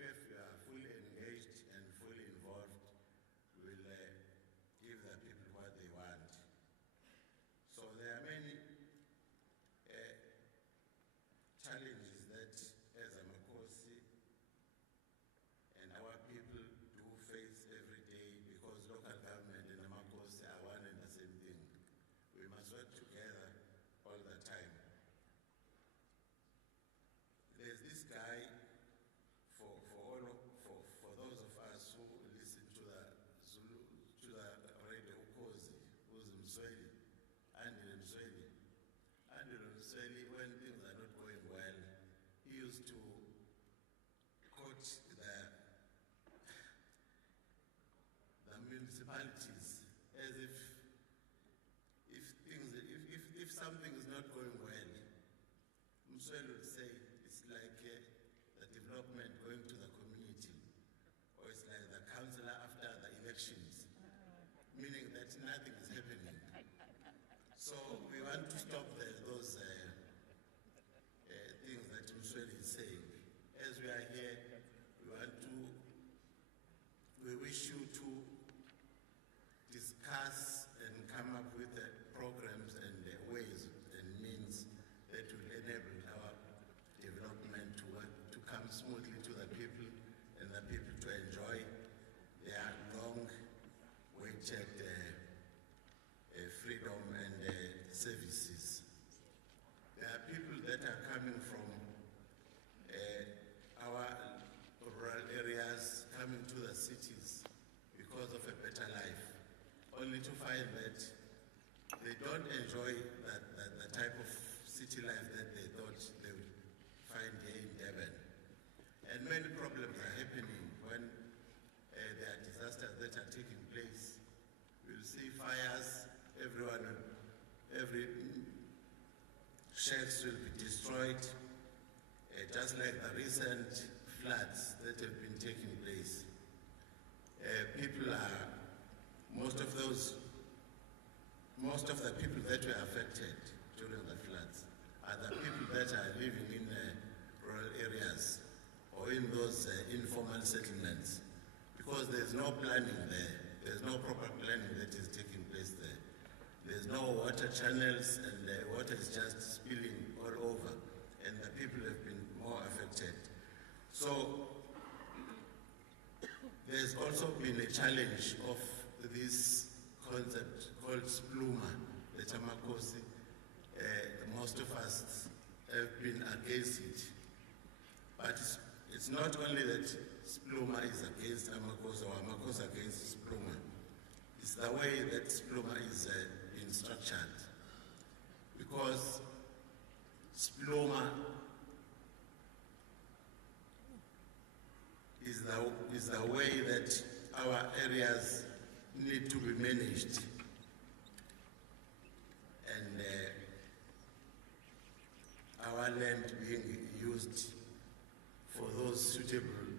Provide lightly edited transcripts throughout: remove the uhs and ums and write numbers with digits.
if you are fully engaged and fully involved, we will give the people what they want. So there are many challenges that as a Nkosi and our people do face every day, because local government and Nkosi are one and the same thing. We must work together all the time. There's this guy, for those of us who listen to the Zulu, to the radio Ukhozi, who's Msweli, Andile Msweli. Andile Msweli, when things are not going well, he used to quote the municipalities as if something is not going well, Msweli would say it's like the development going to the community, or it's like the councillor after the elections, meaning that nothing is happening. So we want to stop those things that Msweli is saying. As we are here, we wish you to discuss and come up with programs and ways and means that will enable our development to come smoothly to the people, and the people to enjoy their long-awaited freedom and services. There are people that are coming from our rural areas, coming to the cities because of a better life, only to find that they don't enjoy the type of city life that they thought they would find here in Durban. And many problems are happening when there are disasters that are taking place. We'll see fires, every sheds will be destroyed, just like the recent floods that have been taking place. Most of the people that were affected during the floods are the people that are living in rural areas or in those informal settlements, because there's no planning there. There's no proper planning that is taking place there. There's no water channels, and the water is just spilling all over, and the people have been more affected. So there's also been a challenge of this concept called spluma, the Tamakosi. Most of us have been against it. But it's not only that spluma is against Amakosa or Amakosa against spluma. It's the way that spluma is being structured. Because spluma is the way that our areas need to be managed, and our land being used for those suitable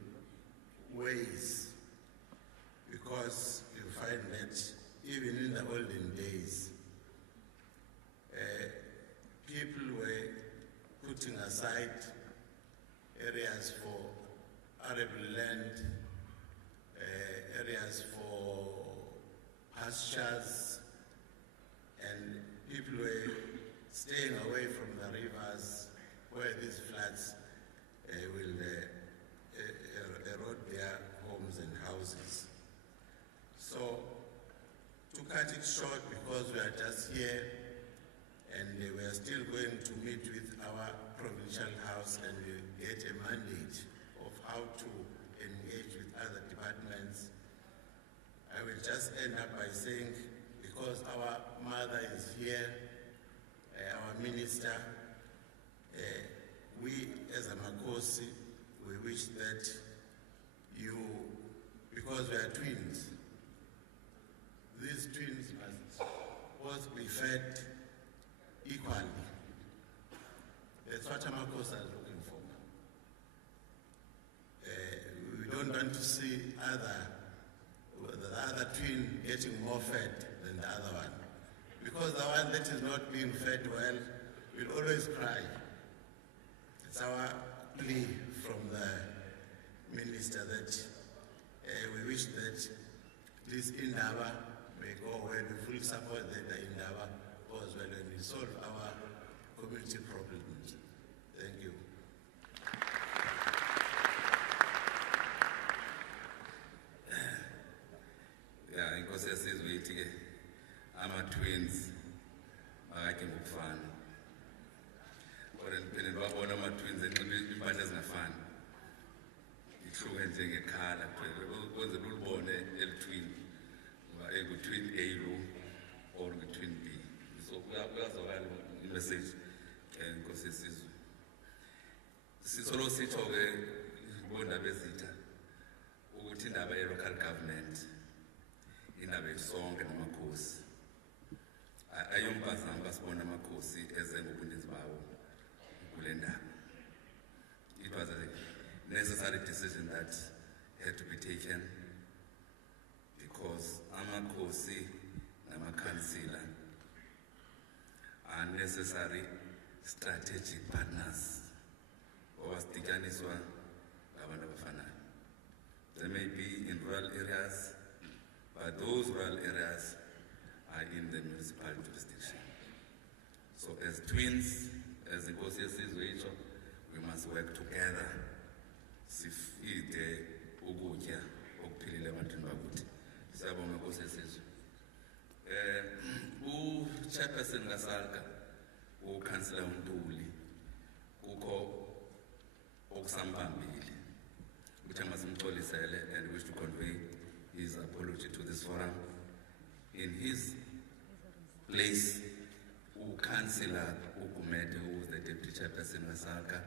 ways, because you find that even in the olden days, people were putting aside areas for arable land, areas for pastures, and people were staying away from the rivers where these floods will erode their homes and houses. So, to cut it short, because we are just here and we are still going to meet with our provincial house and we get a mandate of how to engage with other departments, I will just end up by saying, because our mother is here, our minister, we as a Nkosi, we wish that you, because we are twins, these twins must both be fed equally. That's what Nkosi is looking for. We don't want to see the other twin getting more fed than the other one. Because the one that is not being fed well will always cry. It's our plea from the minister. Minister that we wish that this indaba may go well. We fully support that the indaba goes well and we solve our community problems. Thank you. Yeah, Nkosazana waiting. I'm a twins. I can be fun. Or in one of my twins and it doesn't fun. It's true and saying a car was a little born a twin. Between A or between B. So we are a message and Nkosazana. Sisolo sithoke bondaba ezitha ukuthi indaba ye local government indaba yesonke namakhosi ayompazamo basibona amakhosi eze ngobundizi bawo kule ndaba. It was a necessary decision that had to be taken because amakhosi namakhansila are necessary strategic partners. They may be in rural areas, but those rural areas are in the municipal jurisdiction. So as twins, as Nkosazana, we must work together. Sifide ukutya okuphilile ebantwini bakuthi. Siyabonga Nkosazana. Chairperson kaSALGA, uKhansila uNtuli, kukho okusambambile which I must and wish to convey his apology to this forum. In his place, Councillor Ukumete, who is the Deputy Chairperson of SABC,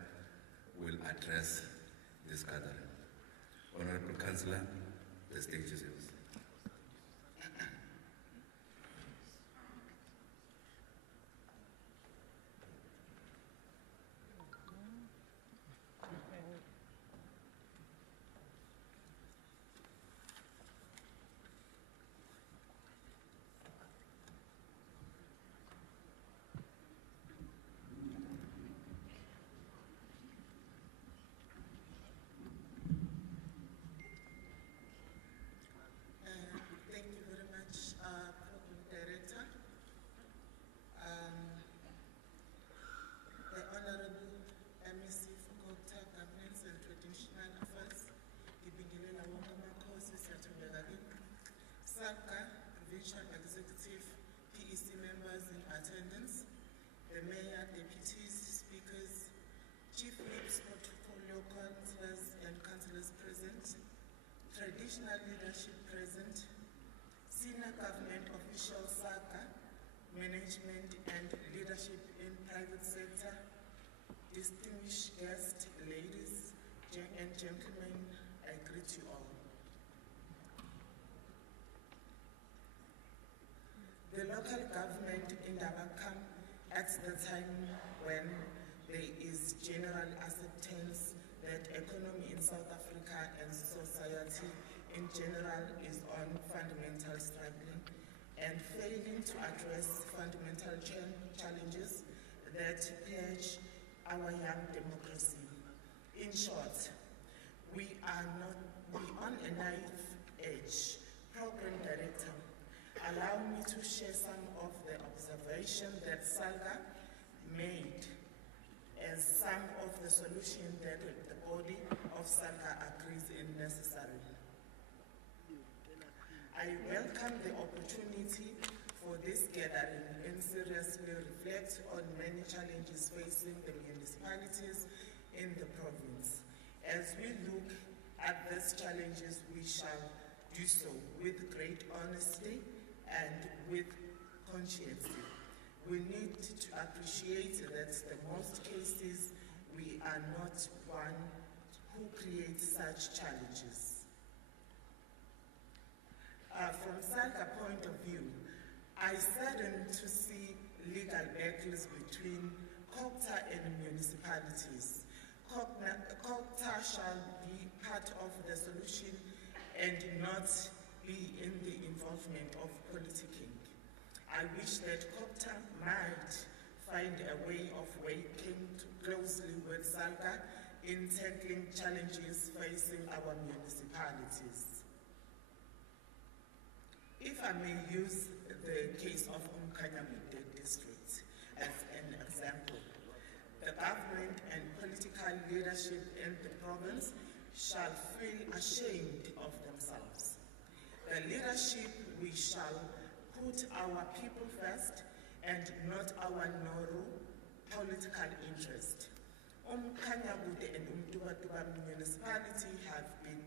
will address this gathering. Honorable Councillor, the stage is yours. Executive, PEC members in attendance, the mayor, deputies, speakers, chief whips, portfolio councillors and councillors present, traditional leadership present, senior government officials, SABC, management and leadership in private sector, distinguished guests, ladies and gentlemen, I greet you all. The local government indaba come at the time when there is general acceptance that economy in South Africa and society in general is on fundamental struggling and failing to address fundamental challenges that plague our young democracy. In short, we are on a knife edge. Program Director, allow me to share some of the observations that SALGA made as some of the solutions that the body of SALGA agrees is necessary. I welcome the opportunity for this gathering and seriously reflect on many challenges facing the municipalities in the province. As we look at these challenges, we shall do so with great honesty and with conscience. We need to appreciate that in most cases we are not one who creates such challenges. From SALGA point of view, I sadden to see legal battles between COGTA and municipalities. COGTA shall be part of the solution and not be in the involvement of politicking. I wish that COGTA might find a way of working closely with SALGA in tackling challenges facing our municipalities. If I may use the case of Nkosazana district as an example, the government and political leadership in the province shall feel ashamed of themselves. The leadership, we shall put our people first and not our narrow political interest. Nkosazana and Umtuba municipality have been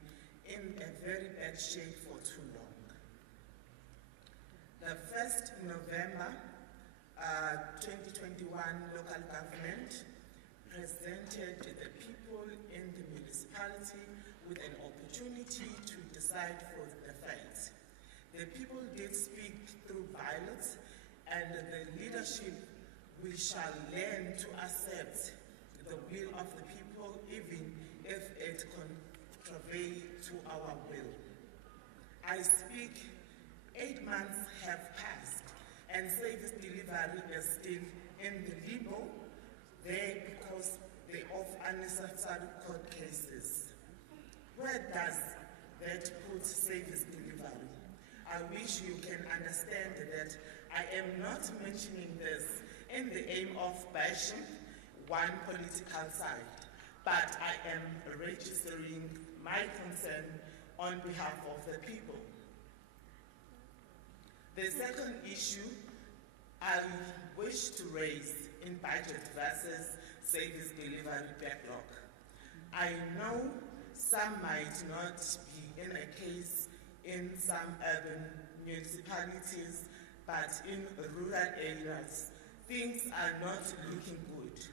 in a very bad shape for too long. The 1st November 2021 local government presented the people in the municipality with an opportunity to decide for the fate. The people did speak through ballots, and the leadership, we shall learn to accept the will of the people, even if it contravenes to our will. I speak, 8 months have passed, and service delivery is still in the limbo there because of unnecessary court cases. Where does that put service delivery? I wish you can understand that I am not mentioning this in the aim of bashing one political side, but I am registering my concern on behalf of the people. The second issue I wish to raise in budget versus service delivery backlog. I know some might not be in a case in some urban municipalities, but in rural areas, things are not looking good.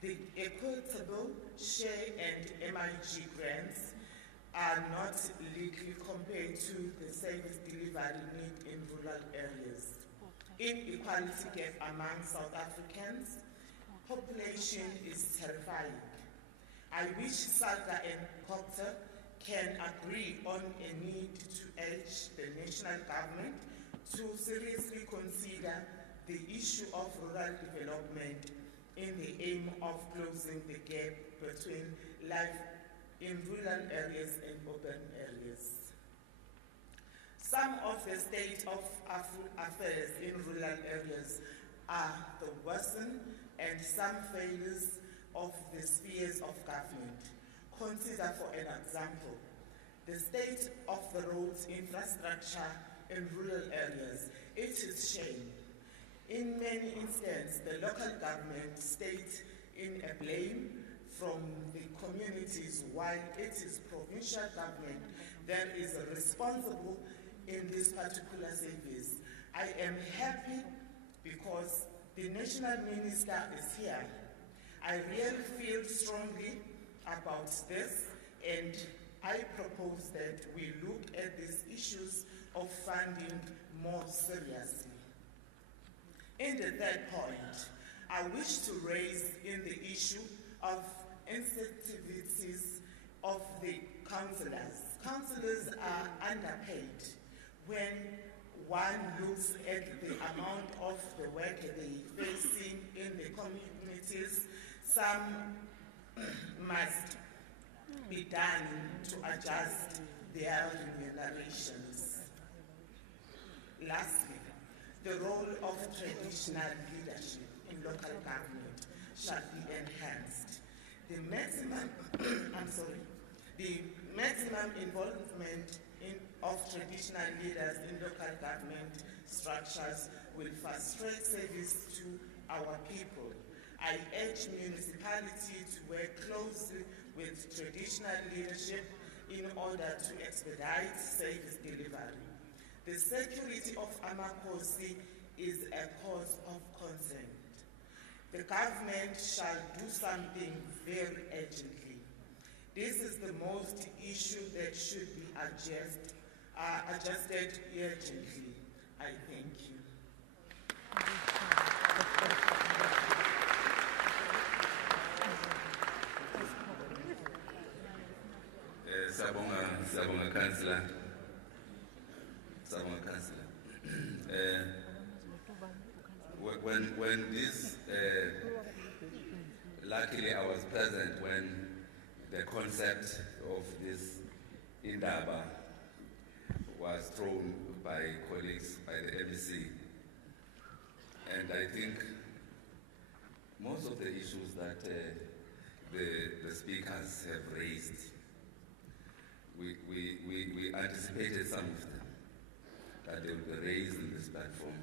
The equitable share and MIG grants are not little compared to the service delivery need in rural areas. Inequality gap among South Africans, population is terrifying. I wish COGTA and COGTA can agree on a need to urge the national government to seriously consider the issue of rural development in the aim of closing the gap between life in rural areas and urban areas. Some of the state of affairs in rural areas are the worsen and some failures of the spheres of government. Consider, for an example, the state of the roads infrastructure in rural areas. It is shame. In many instances, the local government stays in a blame from the communities, while it is provincial government that is responsible in this particular service. I am happy because the national minister is here. I really feel strongly about this, and I propose that we look at these issues of funding more seriously. In the third point, I wish to raise in the issue of incentives of the councillors. Councillors are underpaid. When one looks at the amount of the work they're facing in the communities, some must be done to adjust their remunerations. Lastly, the role of traditional leadership in local government shall be enhanced. The maximum involvement of traditional leaders in local government structures will frustrate service to our people. I urge municipalities to work closely with traditional leadership in order to expedite service delivery. The security of Amakosi is a cause of concern. The government shall do something very urgently. This is the most issue that should be adjusted urgently. I thank you. Sabonga Councillor. When this luckily I was present when the concept of this indaba was thrown by colleagues, by the MEC. And I think most of the issues that the speakers have raised, we anticipated some of them, that they would be raised in this platform.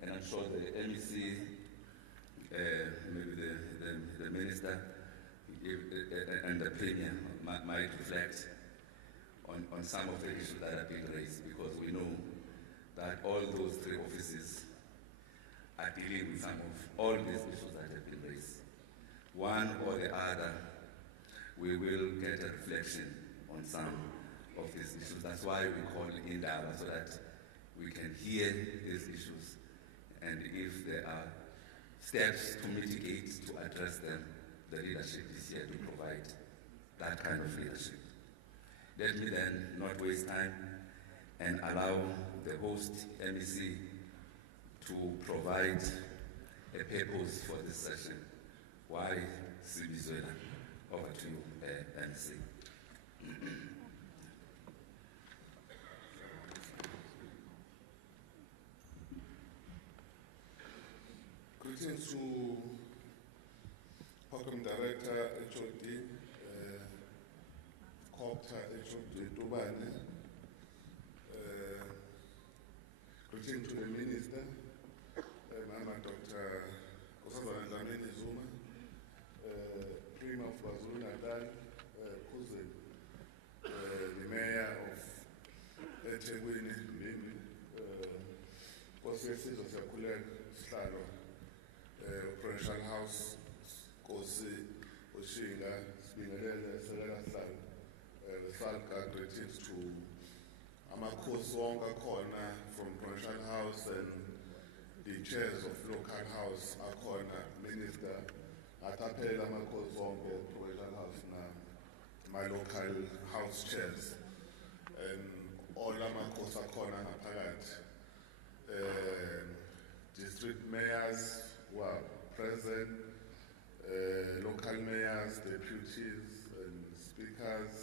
And I'm sure the MEC, maybe the minister and the premier might reflect on some of the issues that have been raised, because we know that all those three offices are dealing with some of all these issues that have been raised. One or the other, we will get a reflection on some of these issues. That's why we call indaba, so that we can hear these issues, and if there are steps to mitigate, to address them, the leadership is here to provide that kind of leadership. Let me then not waste time and allow the host MEC to provide a purpose for this session. Why Sibizwela? Over to you, MEC. Greetings to Program Director HOD, COGTA HOD Dlamini, greetings to the Minister, Mama Dr. Nkosazana Dlamini-Zuma, Premier of KZN, KZN, the Mayor of eThekwini, Mimi, Nkosi yesizwe siyakhuleka sihlalo Provincial House, Nkosi Oshinga, Sibingelele, Sekela Sihlalo, Salga, greetings to amakhosi wonke akhona from Provincial House and the chairs of local house akhona, Minister, ataphela amakhosi wonke Provincial House na my local house chairs and all amakhosi akhona ngaphakathi, district mayors who are present, local mayors, deputies and speakers,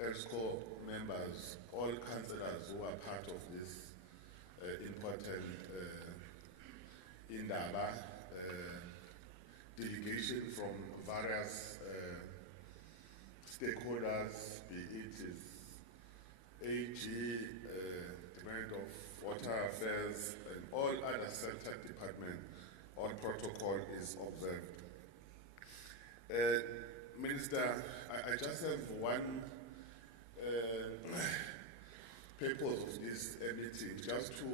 EXCO members, all councillors who are part of this important indaba, delegation from various stakeholders, be it is AG, Department of Water Affairs, and all other central departments, all protocol is observed. Minister, I just have one purpose of this meeting, just to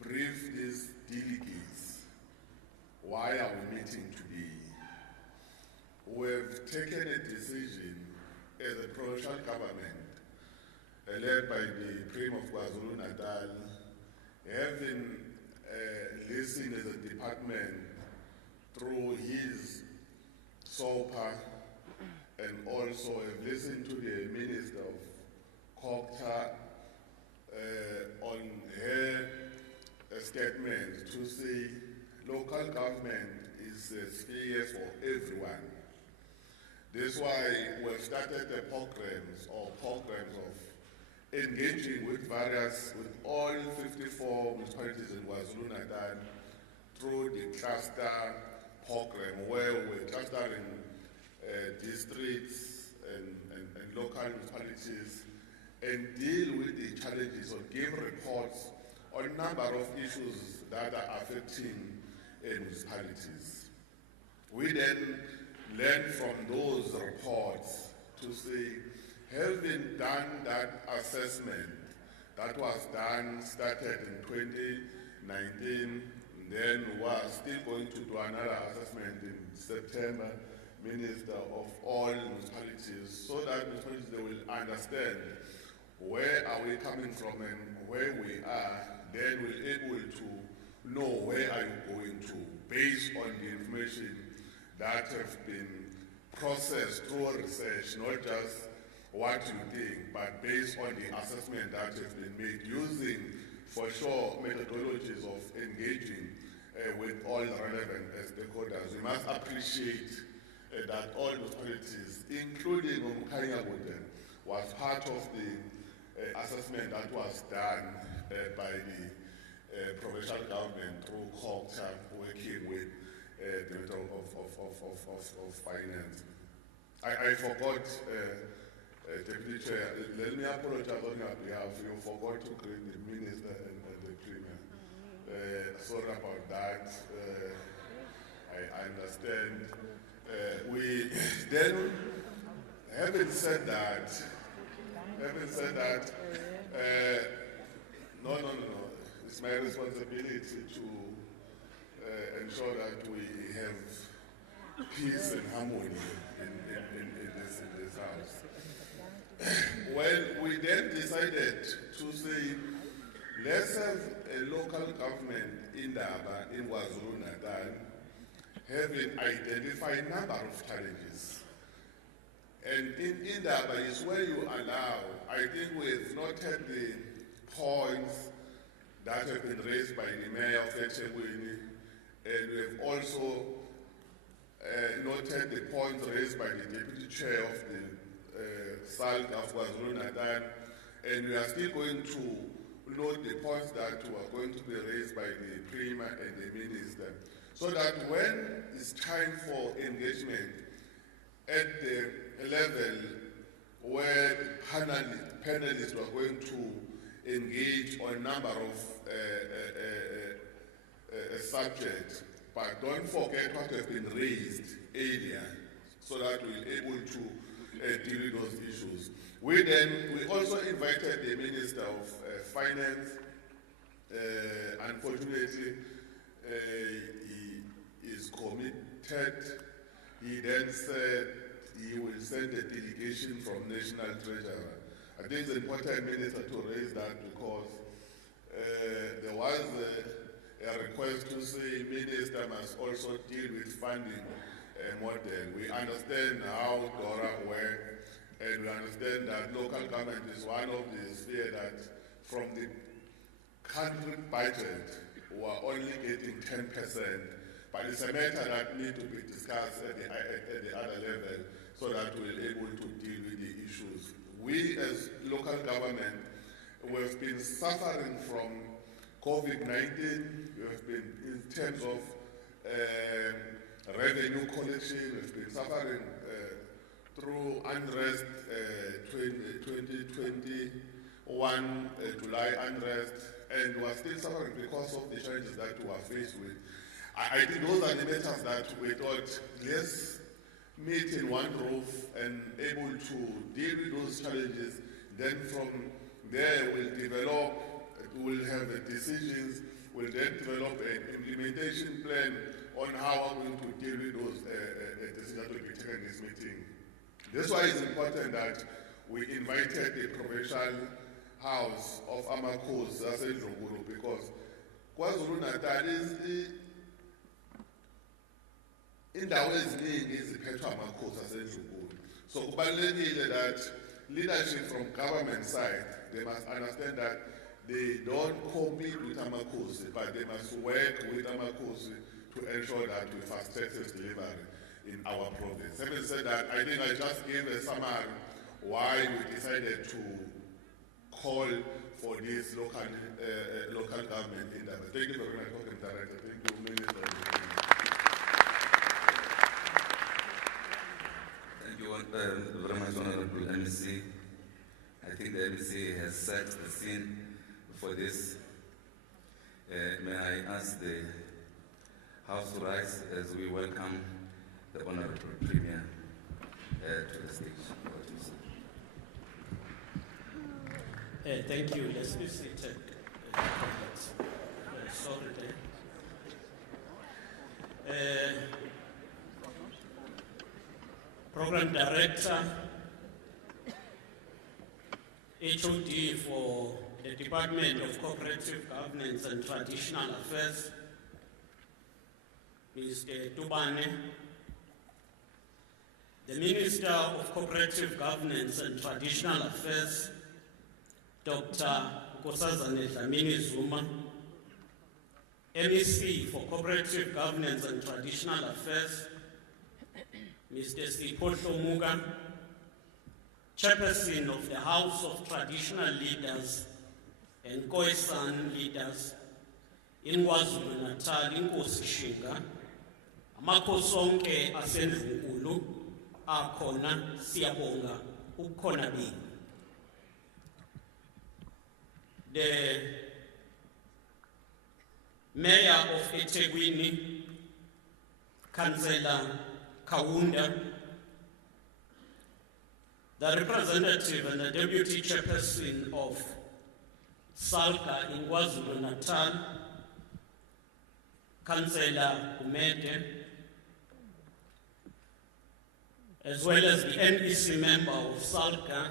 brief these delegates. Why are we meeting today? We have taken a decision as a provincial government, led by the Premier of KwaZulu-Natal, having listened as a department through his SOPA, and also have listened to the Minister of COGTA on her statement to say local government is a sphere for everyone. That's why we've started the programs of engaging with all 54 municipalities in KwaZulu-Natal through the cluster program, where we're clustering districts and local municipalities and deal with the challenges or give reports on a number of issues that are affecting municipalities. We then learn from those reports to say, having done that assessment that was started in 2019, then we are still going to do another assessment in September, Minister, of all municipalities, so that municipalities they will understand where are we coming from and where we are, then we're able to know where are you going to, based on the information that have been processed through research, not just what you think, but based on the assessment that has been made, using, for sure, methodologies of engaging with all relevant stakeholders. We must appreciate that all municipalities, including Umkhanyabude, was part of the assessment that was done by the provincial government through COGTA, working with the Minister of Finance. I forgot, Deputy Chair, let me apologize on your behalf. You forgot to greet the Minister and the Premier. Sorry about that. I understand. Having said that, no. It's my responsibility to ensure that we have peace and harmony in this house. Well, we then decided to say, let's have a local government indaba in KwaZulu-Natal, having identified a number of challenges. And in indaba is where you allow, I think we've noted the points that have been raised by the Mayor of eThekwini, and we've also noted the points raised by the Deputy Chair of the SALT of KwaZulu-Natal, and we are still going to note the points that were going to be raised by the Premier and the Minister, so that when it's time for engagement at the level where panelists were going to engage on a number of subjects, but don't forget what has been raised earlier, so that we're able to deal with those issues. We also invited the Minister of Finance. Unfortunately, he is committed. He then said he will send a delegation from National Treasurer. I think it's important, Minister, to raise that, because there was a request to say Minister must also deal with funding model. We understand how DORA works, and we understand that local government is one of the spheres that from the country budget we are only getting 10%, but it's a matter that needs to be discussed at the other level, so that we're able to deal with the issues. We as local government, we've been suffering from COVID-19. We have been, in terms of revenue collection, we've been suffering through unrest, 2021 July unrest, and we are still suffering because of the challenges that we are faced with. I think those are the matters that we thought, let's meet in one roof and able to deal with those challenges. Then from there we'll have decisions, we'll then develop an implementation plan on how we're going to deal with those decisions that will be taken in this meeting. That's why it's important that we invited the provincial house of Nkosazana, because KwaZulu-Natal is indawo eziningi eziphethwe amakhosi. So kubalulekile that leadership from government side, they must understand that they don't compete with amakhosi, but they must work with amakhosi to ensure that we fast track this delivery in our province. Having said that, I think I just gave a summary why we decided to call for this local government indaba. Thank you very much, Talking Director. Thank you, Minister. Thank you very much, Honorable MEC. I think the MEC has set the scene for this. May I ask the House to rise as we welcome the Honorable Premier to the stage. Thank you. Let's be seated. Sorry. Program Director, HOD for the Department of Cooperative Governance and Traditional Affairs, Mr. Tubane, the Minister of Cooperative Governance and Traditional Affairs, Dr. Nkosazana Dlamini-Zuma, MEC for Cooperative Governance and Traditional Affairs, Mr. Sipho Muga, Chairperson of the House of Traditional Leaders and Nkosazana leaders in KwaZulu-Natal, Nkosazana, amakhosi onke asendlunkulu akhona siyabonga ukukhona benu. The Mayor of eThekwini, Councillor Kaunda, the representative and the deputy chairperson of SALGA in KwaZulu-Natal, Councillor Umede, as well as the NEC member of SALGA,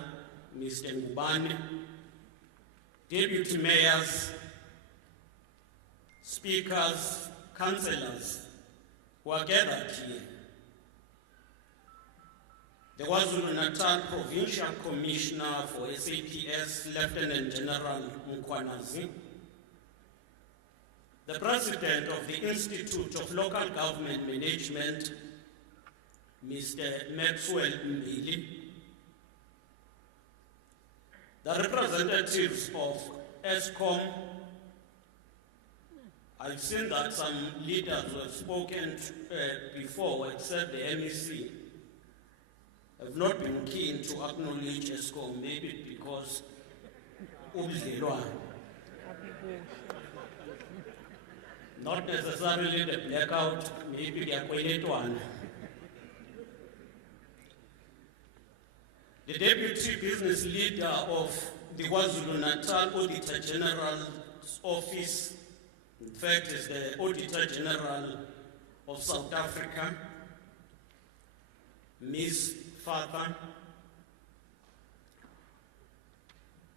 Mr. Ngubane, deputy mayors, speakers, councillors who are gathered here. The KwaZulu-Natal Provincial Commissioner for SABC, Lieutenant General Nkosazana, the President of the Institute of Local Government Management, Mr. Maxwell Mbili, the representatives of ESCOM. I've seen that some leaders who have spoken before, except the MEC, have not been keen to acknowledge ESCOM, maybe because not necessarily the blackout, maybe they are quite one. The Deputy Business Leader of the KwaZulu-Natal Auditor General's Office, in fact, is the Auditor General of South Africa, Ms. Father.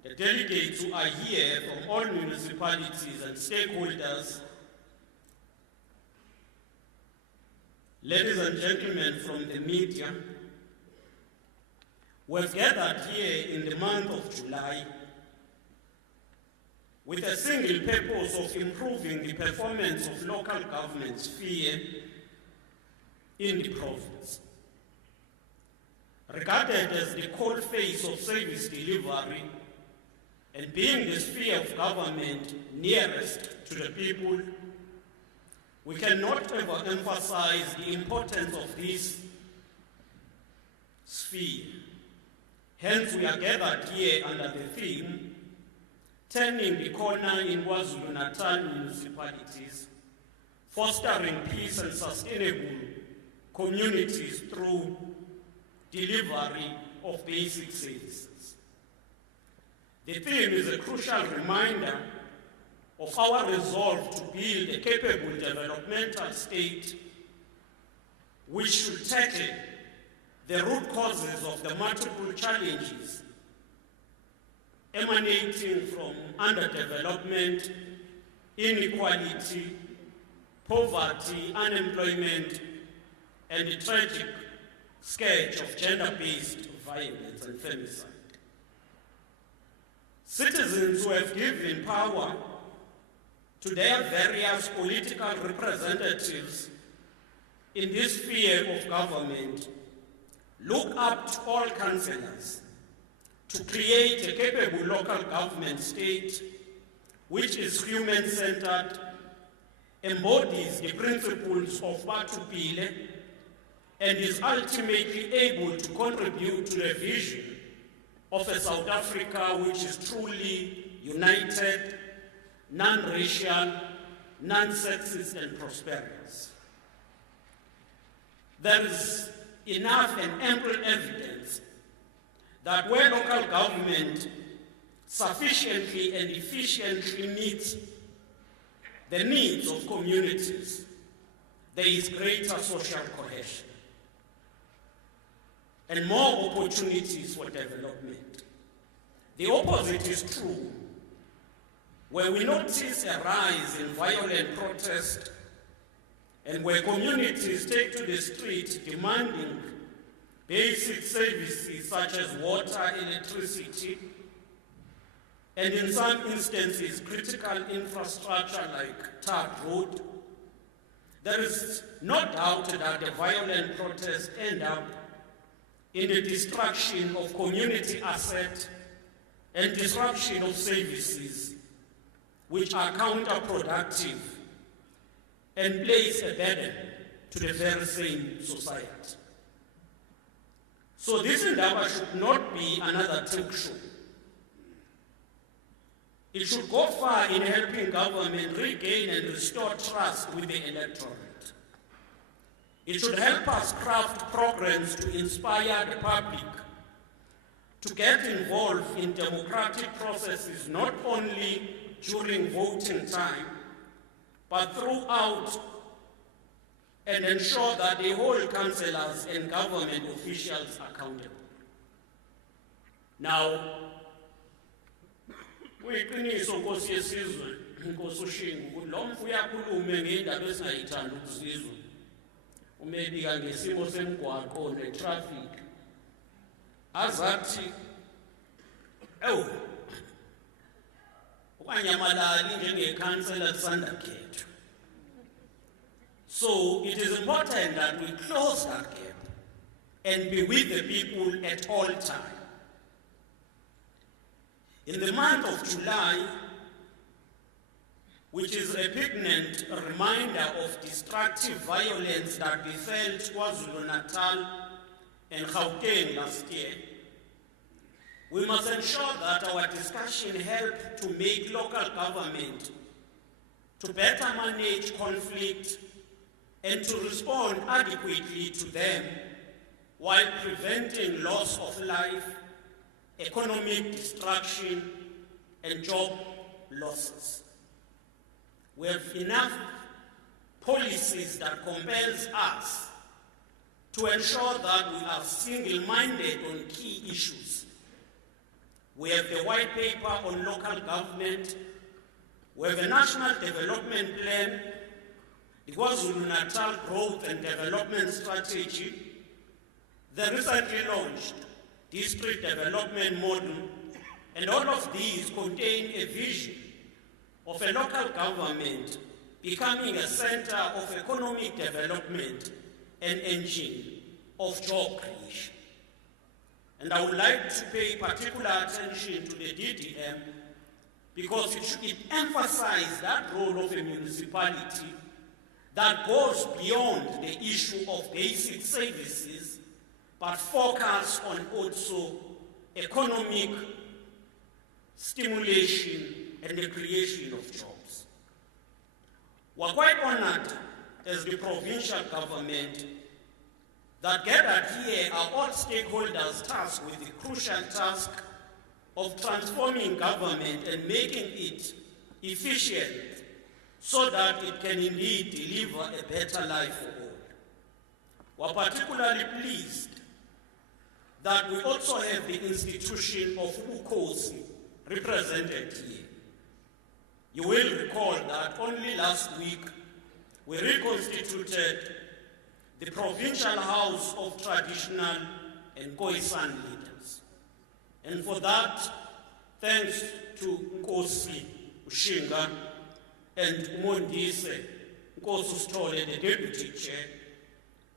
The delegates who are here from all municipalities and stakeholders, ladies and gentlemen from the media, we've gathered here in the month of July with a single purpose of improving the performance of local government sphere in the province. Regarded as the cold face of service delivery and being the sphere of government nearest to the people, we cannot overemphasize the importance of this sphere. Hence, we are gathered here under the theme, Turning the Corner in KwaZulu-Natal municipalities, fostering peace and sustainable communities through delivery of basic services. The theme is a crucial reminder of our resolve to build a capable developmental state which should tackle the root causes of the multiple challenges emanating from underdevelopment, inequality, poverty, unemployment, and the tragic scourge of gender-based violence and femicide. Citizens who have given power to their various political representatives in this sphere of government look up to all councillors to create a capable local government state which is human-centered, embodies the principles of Batupile, and is ultimately able to contribute to the vision of a South Africa which is truly united, non-racial, non-sexist, and prosperous. There is enough and ample evidence that where local government sufficiently and efficiently meets the needs of communities, there is greater social cohesion and more opportunities for development. The opposite is true, where we notice a rise in violent protest and where communities take to the street demanding basic services such as water, electricity, and in some instances, critical infrastructure like tarred road, there is no doubt that the violent protests end up in the destruction of community assets and disruption of services, which are counterproductive and place a burden to the very same society. So this indaba should not be another talk show. It should go far in helping government regain and restore trust with the electorate. It should help us craft programs to inspire the public to get involved in democratic processes not only during voting time, but throughout, and ensure that they hold councillors and government officials accountable. Now, kuyiqiniso Nkosi yesizwe, Nkosi uShingu, lo mfu uyakhulume ngendaba esingayithanda ukuzizwa. Umebika ngesimo semgwaqo netraffic. Azathi, ukwanyamalali njengekhansela lisanda khethwa. So it is important that we close that gap and be with the people at all times. In the month of July, which is a poignant reminder of destructive violence that befell KwaZulu-Natal and Gauteng last year, we must ensure that our discussion help to make local government to better manage conflict and to respond adequately to them while preventing loss of life, economic destruction, and job losses. We have enough policies that compels us to ensure that we are single-minded on key issues. We have the white paper on local government. We have a national development plan, the KwaZulu-Natal Growth and Development Strategy, the recently launched District Development Model, and all of these contain a vision of a local government becoming a center of economic development and engine of job creation. And I would like to pay particular attention to the DDM because it emphasizes that role of a municipality that goes beyond the issue of basic services, but focus on also economic stimulation and the creation of jobs. We're quite honored as the provincial government that gathered here are all stakeholders tasked with the crucial task of transforming government and making it efficient so that it can indeed deliver a better life for all. We're particularly pleased that we also have the institution of Ukhosi represented here. You will recall that only last week we reconstituted the Provincial House of Traditional and Khoisan Leaders. And for that, thanks to Nkosi Ushinga and Umondise, Nkosi Sithole, the Deputy Chair,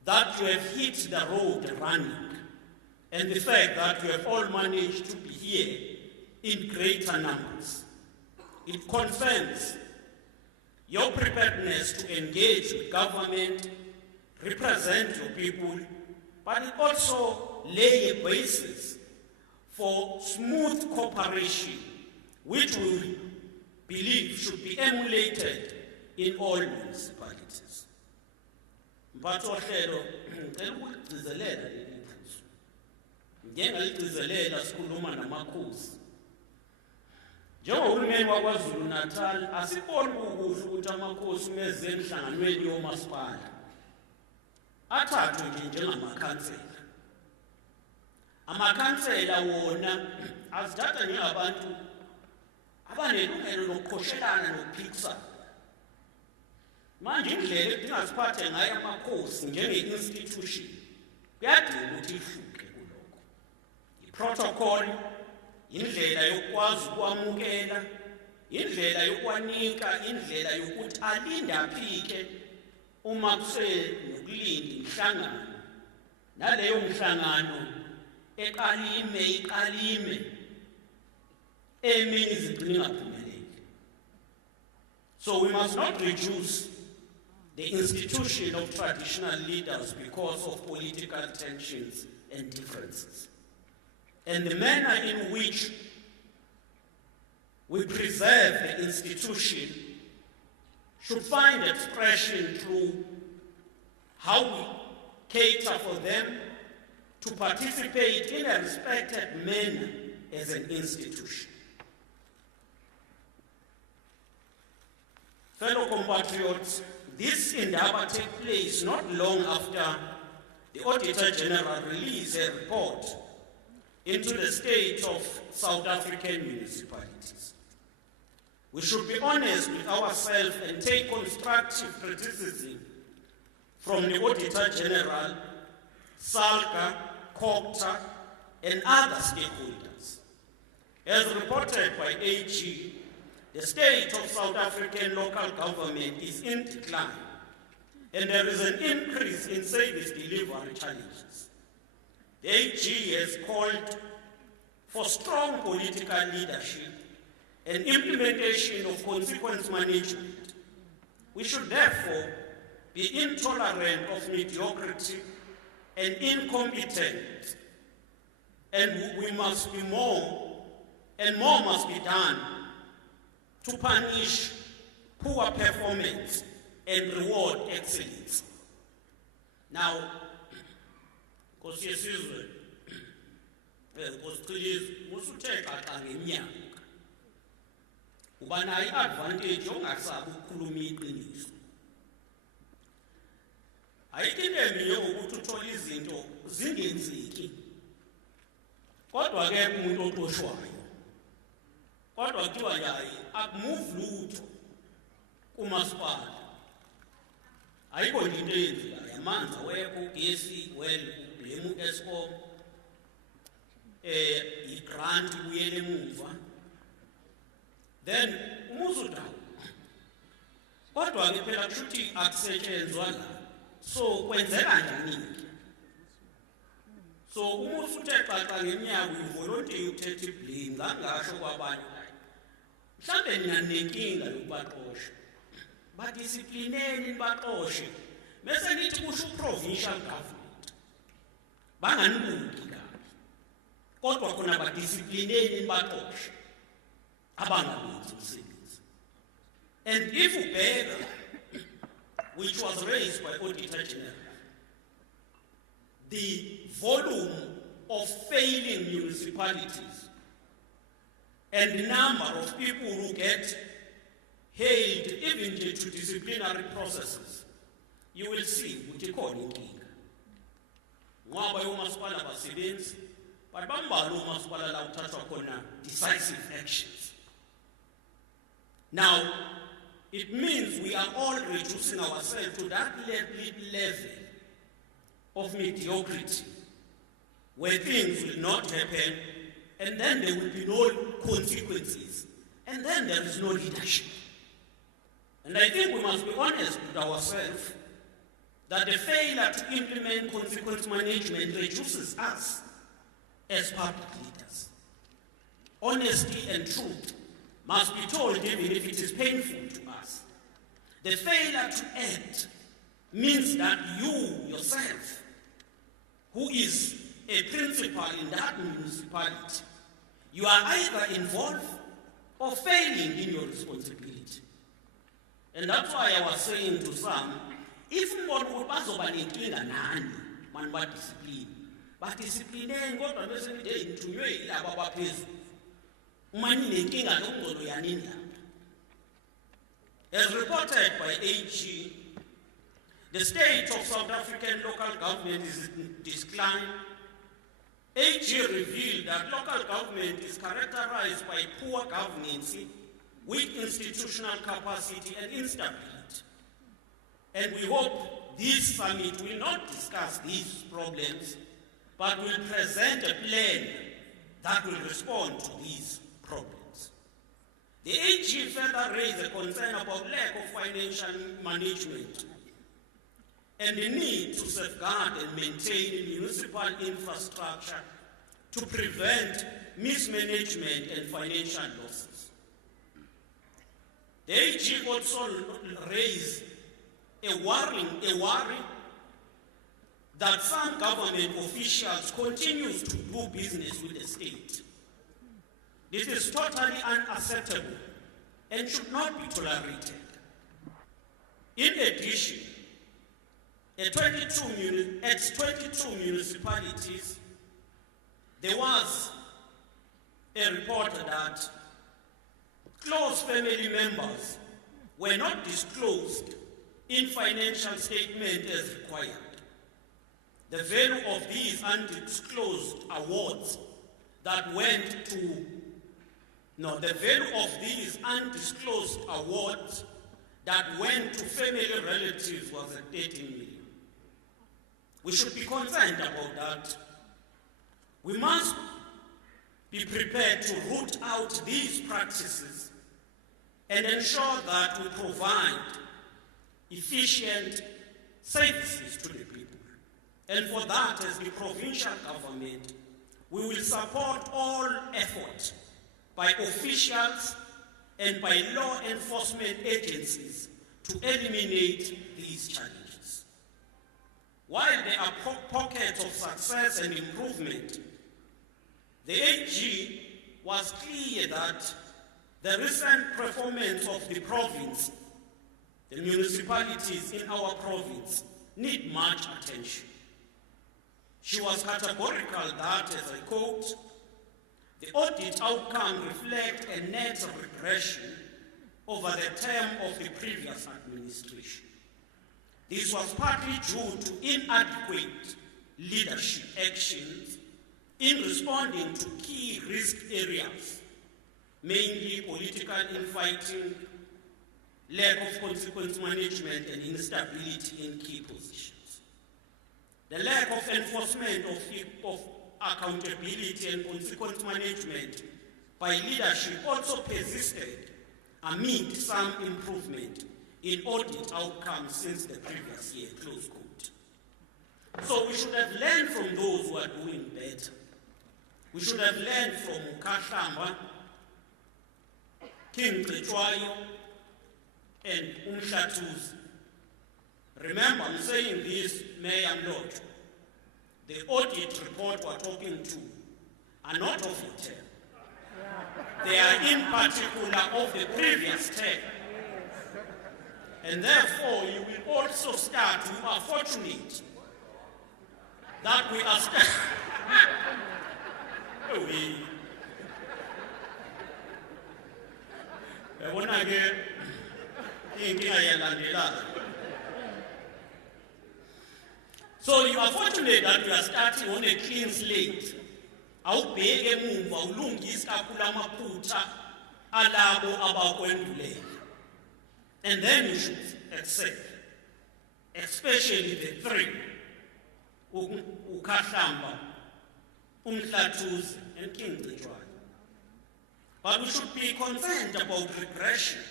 that you have hit the road running, and the fact that you have all managed to be here in greater numbers. It confirms your preparedness to engage with government, represent your people, but it also lay a basis for smooth cooperation, which we believe should be emulated in all municipalities. Mphathohlelo, ngicela ukugcizelela leli phuzu. Njengaligcizelela sikhuluma namakhosi. Njengohulumeni wakwaZulu-Natal, asiboni kukuhle ukuthi amakhosi meze emhlanganweni yomasipala athathwe nje njengamakhansela. Amakhansela wona azithatha njengabantu abanelungelo lokukhoshelana nokuphikisana. Manje indlela edingasiphathe ngayo amakhosi njenge-institution kuyadinga ukuthi ihluke kulokho. I-protocol indlela yokwazi ukwamukela, indlela yokwanika, indlela yokuthi alinde aphike uma kusenokulinda imhlangano. Naleyo mhlangano iqalime eminye izigcina ingaphumeleli. So we must not reduce the institution of traditional leaders because of political tensions and differences. And the manner in which we preserve the institution should find expression through how we cater for them to participate in a respected manner as an institution. Fellow compatriots, this indaba took place not long after the Auditor General released a report into the state of South African municipalities. We should be honest with ourselves and take constructive criticism from the Auditor General, SALGA, COGTA, and other stakeholders. As reported by AG, the state of South African local government is in decline, and there is an increase in service delivery challenges. The AG has called for strong political leadership and implementation of consequence management. We should therefore be intolerant of mediocrity and incompetence, and we must be more, and more must be done to punish poor performance and reward excellence. Now, Nkosi yesizwe, Nkosi Cilizi, musuthe xaxa ngeminyaka, uba nayo i-advantage yongasabi ukukhuluma iqiniso. Ayikho into embi njengokuthi uthole izinto zingenzeki, kodwa ke umuntu oxoshwayo, kodwa kuthiwa yayi akumove lutho kumasipala. Ayikho nje into eyenzekayo, amanzi awekho, ugesi well ubhemu u-Eskom, i-grant ibuyele emuva, then umuzi udawo. Kodwa ke phela kusho ukuthi akusetshenzwa la, so kwenzeka njani-ke? So uma usuthe xaxa ngeminyaka uyivolontiya ukuthetha iblame, ngangasho kwabanye mhlawumbe nina nenkinga yokubaxosha, badisiplineni nibaxoshe, bese nithi kusho u-provincial government banganibuki kabi, kodwa khona badisiplineni nibaxoshe abangabenzi umsebenzi. And if ubheka, which was raised by Auditor General, the volume of failing municipalities and the number of people who get held even to disciplinary processes, you will see ukuthi khona inkinga. Ngoba yomasipala abasebenzi, but bambalwa umasipala la uthathwa khona decisive actions. Now, it means we are all reducing ourselves to that level of mediocrity where things will not happen, and then there will be no consequences, and then there is no leadership. And I think we must be honest with ourselves that the failure to implement consequence management reduces us as public leaders. Honesty and truth must be told even if it is painful to us. The failure to act means that you yourself, who is a principal in that municipality, you are either involved or failing in your responsibility. And that's why I was saying to some, if umuntu bazoba nenkinga nani manje badiscipline kodwa bese nithi ngithunywe yilabo abaphezulu uma ninenkinga ngomgqondo yanini lapha. As reported by AG, the state of South African local government is in decline. AG revealed that local government is characterized by poor governance, weak institutional capacity and instability. And we hope this summit will not discuss these problems, but will present a plan that will respond to these problems. The AG further raised a concern about lack of financial management and the need to safeguard and maintain municipal infrastructure to prevent mismanagement and financial losses. The AG also raised a worry that some government officials continue to do business with the state. This is totally unacceptable and should not be tolerated. In addition, at 22 municipalities, there was a report that close family members were not disclosed in financial statement as required. The value of these undisclosed awards that went to, the value of these undisclosed awards that went to family relatives was at 13 million. We should be concerned about that. We must be prepared to root out these practices and ensure that we provide efficient services to the people. And for that, as the provincial government, we will support all efforts by officials and by law enforcement agencies to eliminate these challenges. While there are pockets of success and improvement, the AG was clear that the recent performance of the province, the municipalities in our province, need much attention. She was categorical that, as I quote, the audit outcome reflects a net regression over the term of the previous administration. This was partly due to inadequate leadership actions in responding to key risk areas, mainly political infighting, lack of consequence management, and instability in key positions. The lack of enforcement of accountability and consequence management by leadership also persisted amid some improvement in audit outcomes since the previous year, close quote. So we should have learned from those who are doing better. We should have learned from Nkosazana, King Tletshwayo, and Umhlatuzi. Remember, I'm saying this, Mayor and Lord. The audit report we're talking to are not of your term. They are in particular of the previous term. And therefore, you will also start, you are fortunate that we are starting. So you are fortunate that you are starting on a clean slate. Awubheke emumva ulungise kakhulu amaphutha alabo abakwendulela. And then you should accept, especially the three, Nkosazana, Umhlatuzi, and King Tletshwayo. But we should be concerned about regression.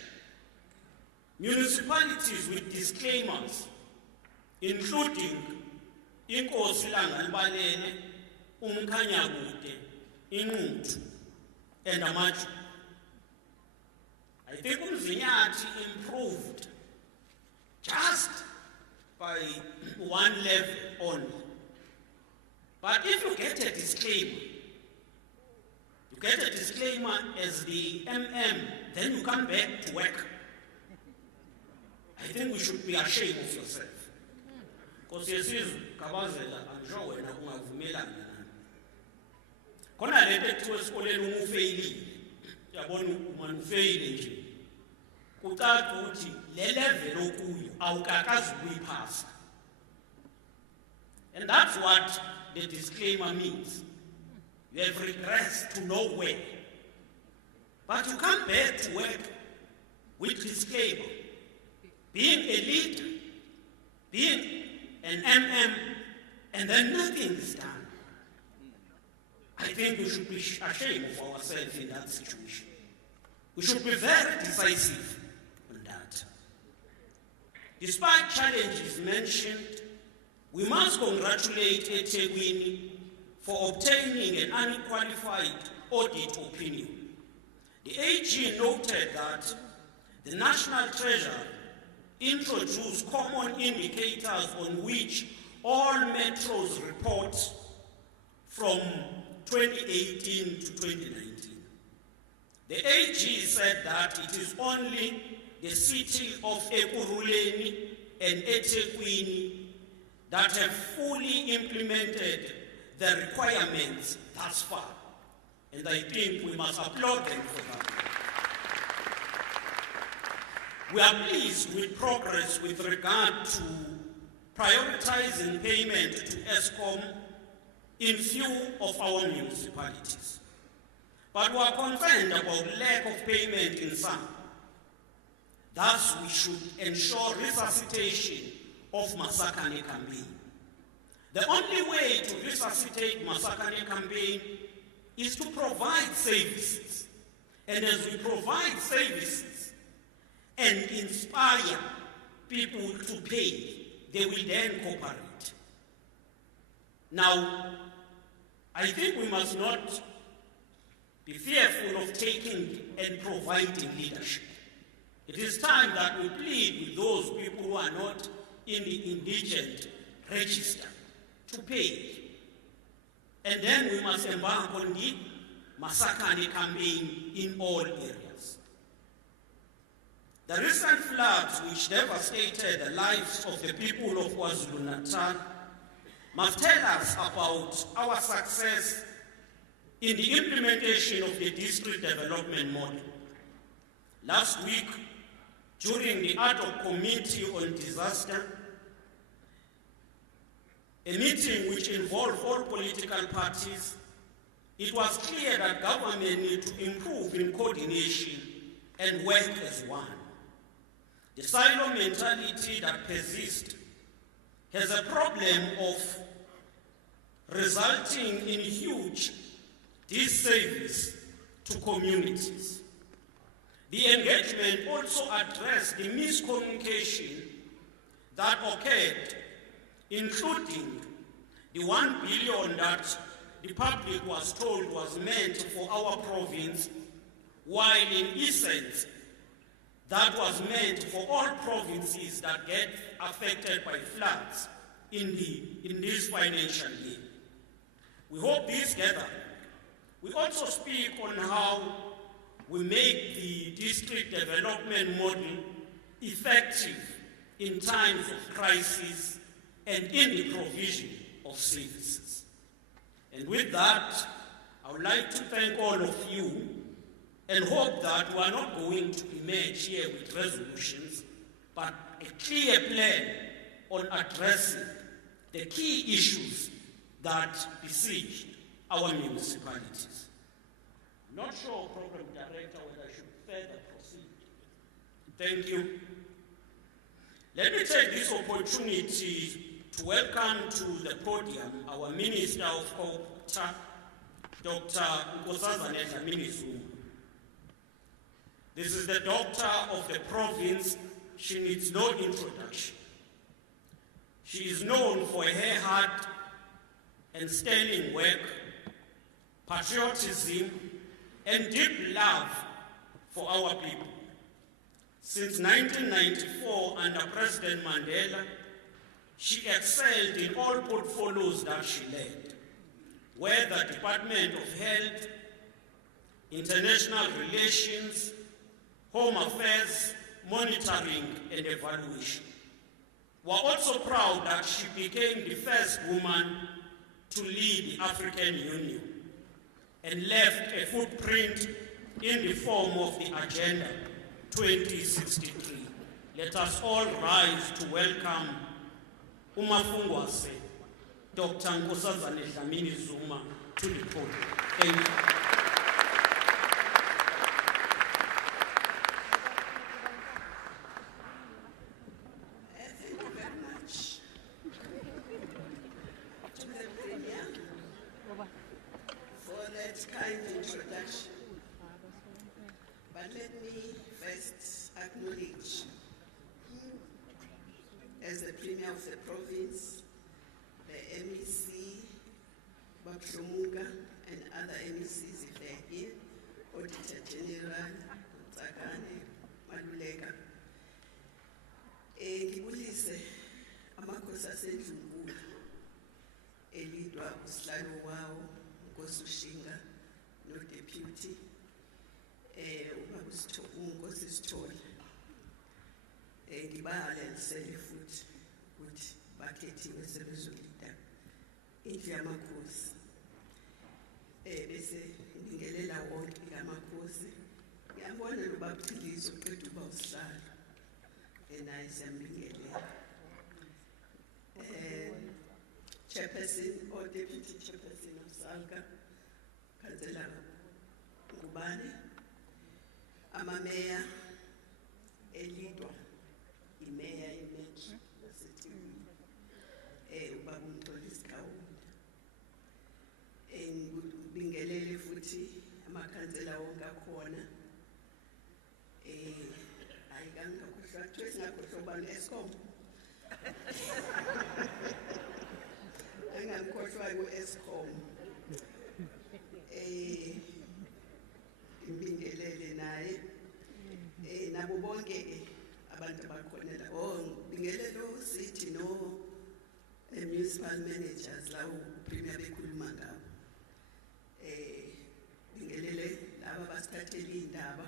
Municipalities with disclaimers, including Nkosazana, Umkhanyakude, Inquthu, and Amaju. I think Umzinyathi improved just by one level only. But if you get a disclaimer, as the MM, then you come back to work. I think we should be ashamed of yourself. Because yesizwe kabazela anjo wena ungavumelana nani. Khona lento ekuthiwa esikoleni uma ufeyilile, uyabona uma ufeyile nje. Kucaca ukuthi le level okuyo awukakazi ukuyiphasa. And that's what the disclaimer means. You have regressed to nowhere. But you come back to work with disclaimer. Being a leader, being an MM, and then nothing is done. I I think we should be ashamed of ourselves in that situation. We should be very decisive on that. Despite challenges mentioned, we must congratulate eThekwini for obtaining an unqualified audit opinion. The AG noted that the National Treasury introduced common indicators on which all metros report from 2018 to 2019. The AG said that it is only the city of Ekurhuleni and eThekwini that have fully implemented the requirements thus far. And I think we must applaud them for that. We are pleased with progress with regard to prioritizing payment to ESCOM in few of our municipalities. But we are concerned about lack of payment in some. Thus, we should ensure resuscitation of Masakane campaign. The only way to resuscitate Masakane campaign is to provide services. And as we provide services and inspire people to pay, they will then cooperate. Now, I think we must not be fearful of taking and providing leadership. It is time that we plead with those people who are not in the indigent register to pay. And then we must embark on the Masakane campaign in all areas. The recent floods which devastated the lives of the people of KwaZulu-Natal must tell us about our success in the implementation of the district development model. Last week, during the ad hoc committee on disaster, a meeting which involved all political parties, it was clear that government needs to improve in coordination and work as one. The silo mentality that persists has a problem of resulting in huge disservice to communities. The engagement also addressed the miscommunication that occurred, including the 1 billion that the public was told was meant for our province, while in essence, that was meant for all provinces that get affected by floods in this financial year. We hope this gather. We also speak on how we make the district development model effective in times of crisis and in the provision of services. And with that, I would like to thank all of you and hope that we are not going to emerge here with resolutions, but a clear plan on addressing the key issues that besieged our municipalities. I'm not sure, Program Director, whether I should further proceed. Thank you. Let me take this opportunity to welcome to the podium our Minister of COGTA, Dr. Nkosazana Dlamini-Zuma. This is the doctor of the province. She needs no introduction. She is known for her hard and sterling work, patriotism, and deep love for our people. Since 1994, under President Mandela, she excelled in all portfolios that she led, whether Department of Health, International Relations, Home Affairs, Monitoring, and Evaluation. We're also proud that she became the first woman to lead the African Union and left a footprint in the form of the Agenda 2063. Let us all rise to welcome Umafungwase, Dr. Nkosazana Dlamini-Zuma, to the podium. Thank you. For that kind introduction. But let me first acknowledge, as the Premier of the province, the MEC, Bapromuga, and other MECs if they're here, Auditor General, Tsakane, Maluleka. Ngibulise amakosazana elidwa usihlalo wawo Nkosazana no deputy uNkosi Sithole ngibahalelisele futhi ukuthi bakhethiwe sebezolida indlu yamakhosi bese ngibingelela wonke amakhosi ngiyabona lo babuchiliso uqeda uba usihlalo naye siyambingelela chairperson or deputy chairperson of SABC Councillor Ngubane, amameya elidwa imeya yemetro yaseThekwini ubaba uMxolisi Kawunda ngibingelele futhi amakhansela wonke akhona ayikangakhohlwa kuthiwa singakhohlwa ubani Eskom angangikhohlwa ku-Eskom ngibingelele naye nabo bonke abantu abakhona la ngibingelele uCity no municipal managers la uPremier bekhuluma ngabo ngibingelele laba basithathela indaba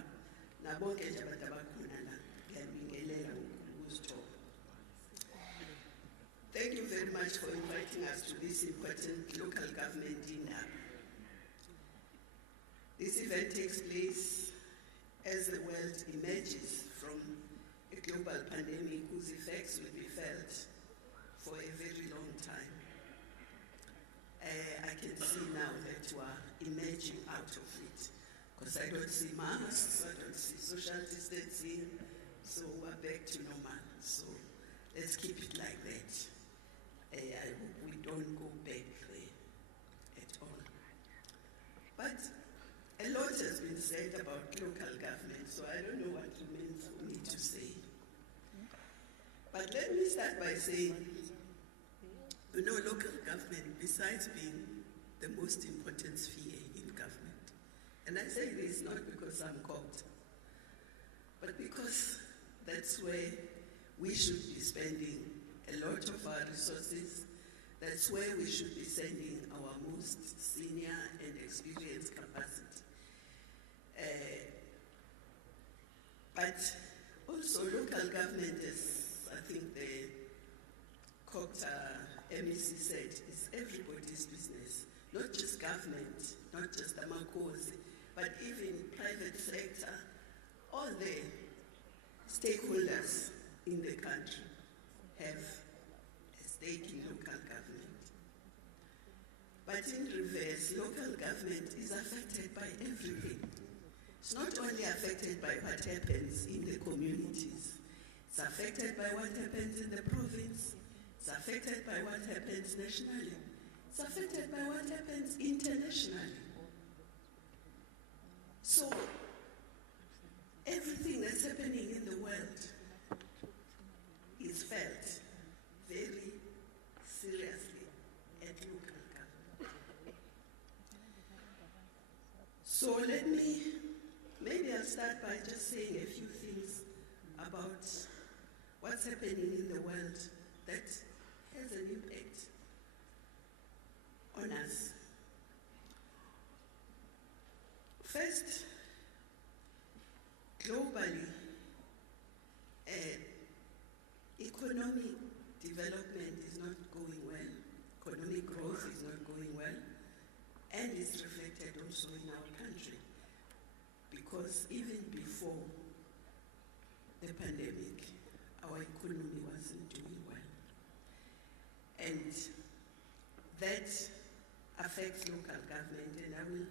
nabonke nje abantu abakhona la ngiyabingelela ukuzithola. Thank you very much for inviting us to this important local government dinner. This event takes place as the world emerges from a global pandemic whose effects will be felt for a very long time. I can see now that we are emerging out of it because I don't see masks, I don't see social distancing, so we're back to normal. So let's keep it like that. I hope we don't go back there at all. But a lot has been said about local government, so I don't know what remains for me to say. But let me start by saying, you know, local government, besides being the most important sphere in government, and I say this not because I'm COGTA, but because that's where we should be spending a lot of our resources. That's where we should be sending our most senior and experienced capacity. But also local government, as I think the COGTA MEC said, is everybody's business. Not just government, not just the Makosi, but even private sector, all the stakeholders in the country have a stake in local government. But in reverse, local government is affected by everything. It's not only affected by what happens in the communities, it's affected by what happens in the province, it's affected by what happens nationally, it's affected by what happens internationally. So, everything that's happening in the world is felt very seriously at local government. So maybe I'll start by just saying a few things about what's happening in the world that has an impact on us. First, globally, economic development is not going well, economic growth is not going well, and it's reflected also in our country. Because even before the pandemic, our economy wasn't doing well. And that affects local government, and I will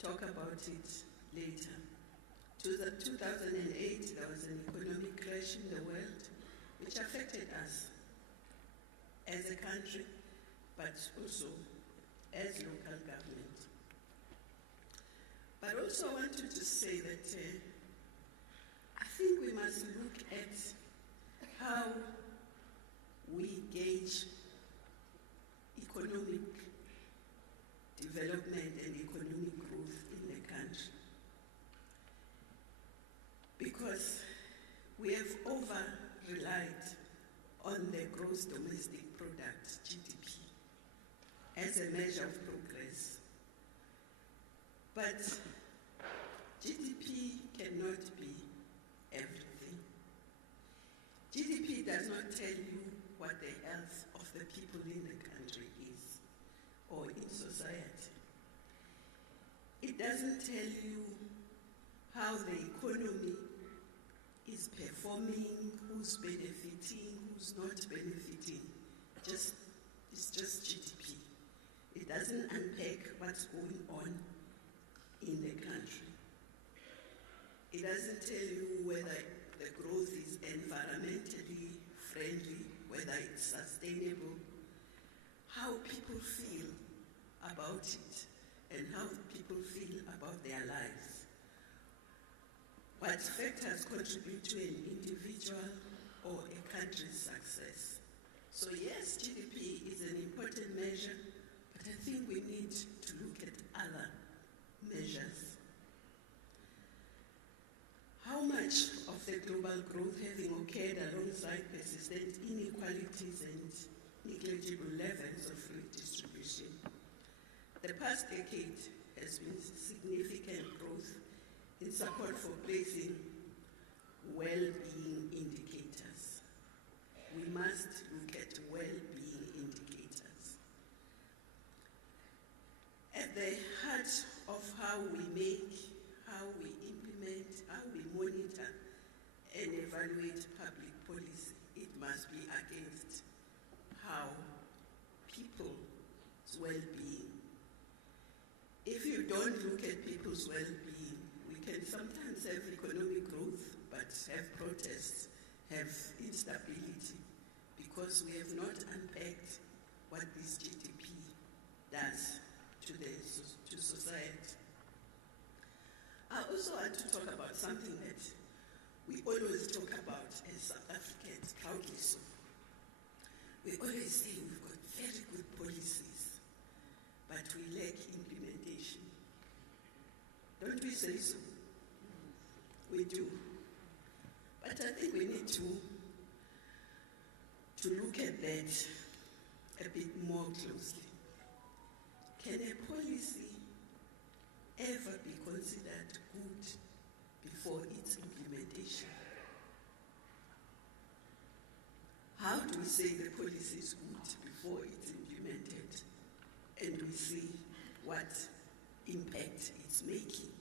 talk about it later. 2008, there was an economic crash in the world, which affected us as a country, but also as local government. But also I wanted to say that I think we must look at how we gauge economic development and economic growth in the country. Because we have over-relied on the gross domestic product, GDP, as a measure of progress. But GDP cannot be everything. GDP does not tell you what the health of the people in the country is or in society. It doesn't tell you how the economy is performing, who's benefiting, who's not benefiting. It's just GDP. It doesn't unpack what's going on in the country. It doesn't tell you whether the growth is environmentally friendly, whether it's sustainable, how people feel about it, and how people feel about their lives. What factors contribute to an individual or a country's success? So yes, GDP is an important measure, but I think we need to look at other measures. How much of the global growth having occurred alongside persistent inequalities and negligible levels of redistribution? The past decade has been significant growth in support for placing well-being indicators. We must look at well-being indicators. At the heart of how we make, how we implement, how we monitor and evaluate public policy, it must be against how people's well-being. If you don't look at people's well-being, we can sometimes have economic growth, but have protests, have instability, because we have not unpacked what this GDP does to society. I also want to talk about something that we always talk about as South Africans, proudly so. We always say we've got very good policies, but we lack implementation. Don't we say so? We do. But I think we need to look at that a bit more closely. Can a policy ever be considered good before its implementation? How do we say the policy is good before it's implemented and we see what impact it's making?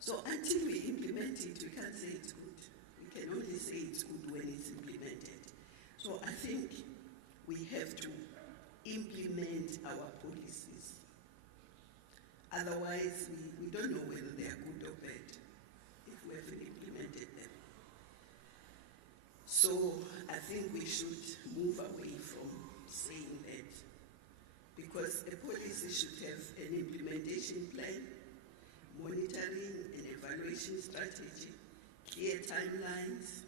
So until we implement it, we can't say it's good. We can only say it's good when it's implemented. So I think we have to implement our policies. Otherwise, we don't know whether they are good or bad if we haven't implemented them. So I think we should move away from saying that, because a policy should have an implementation plan, monitoring and evaluation strategy, clear timelines,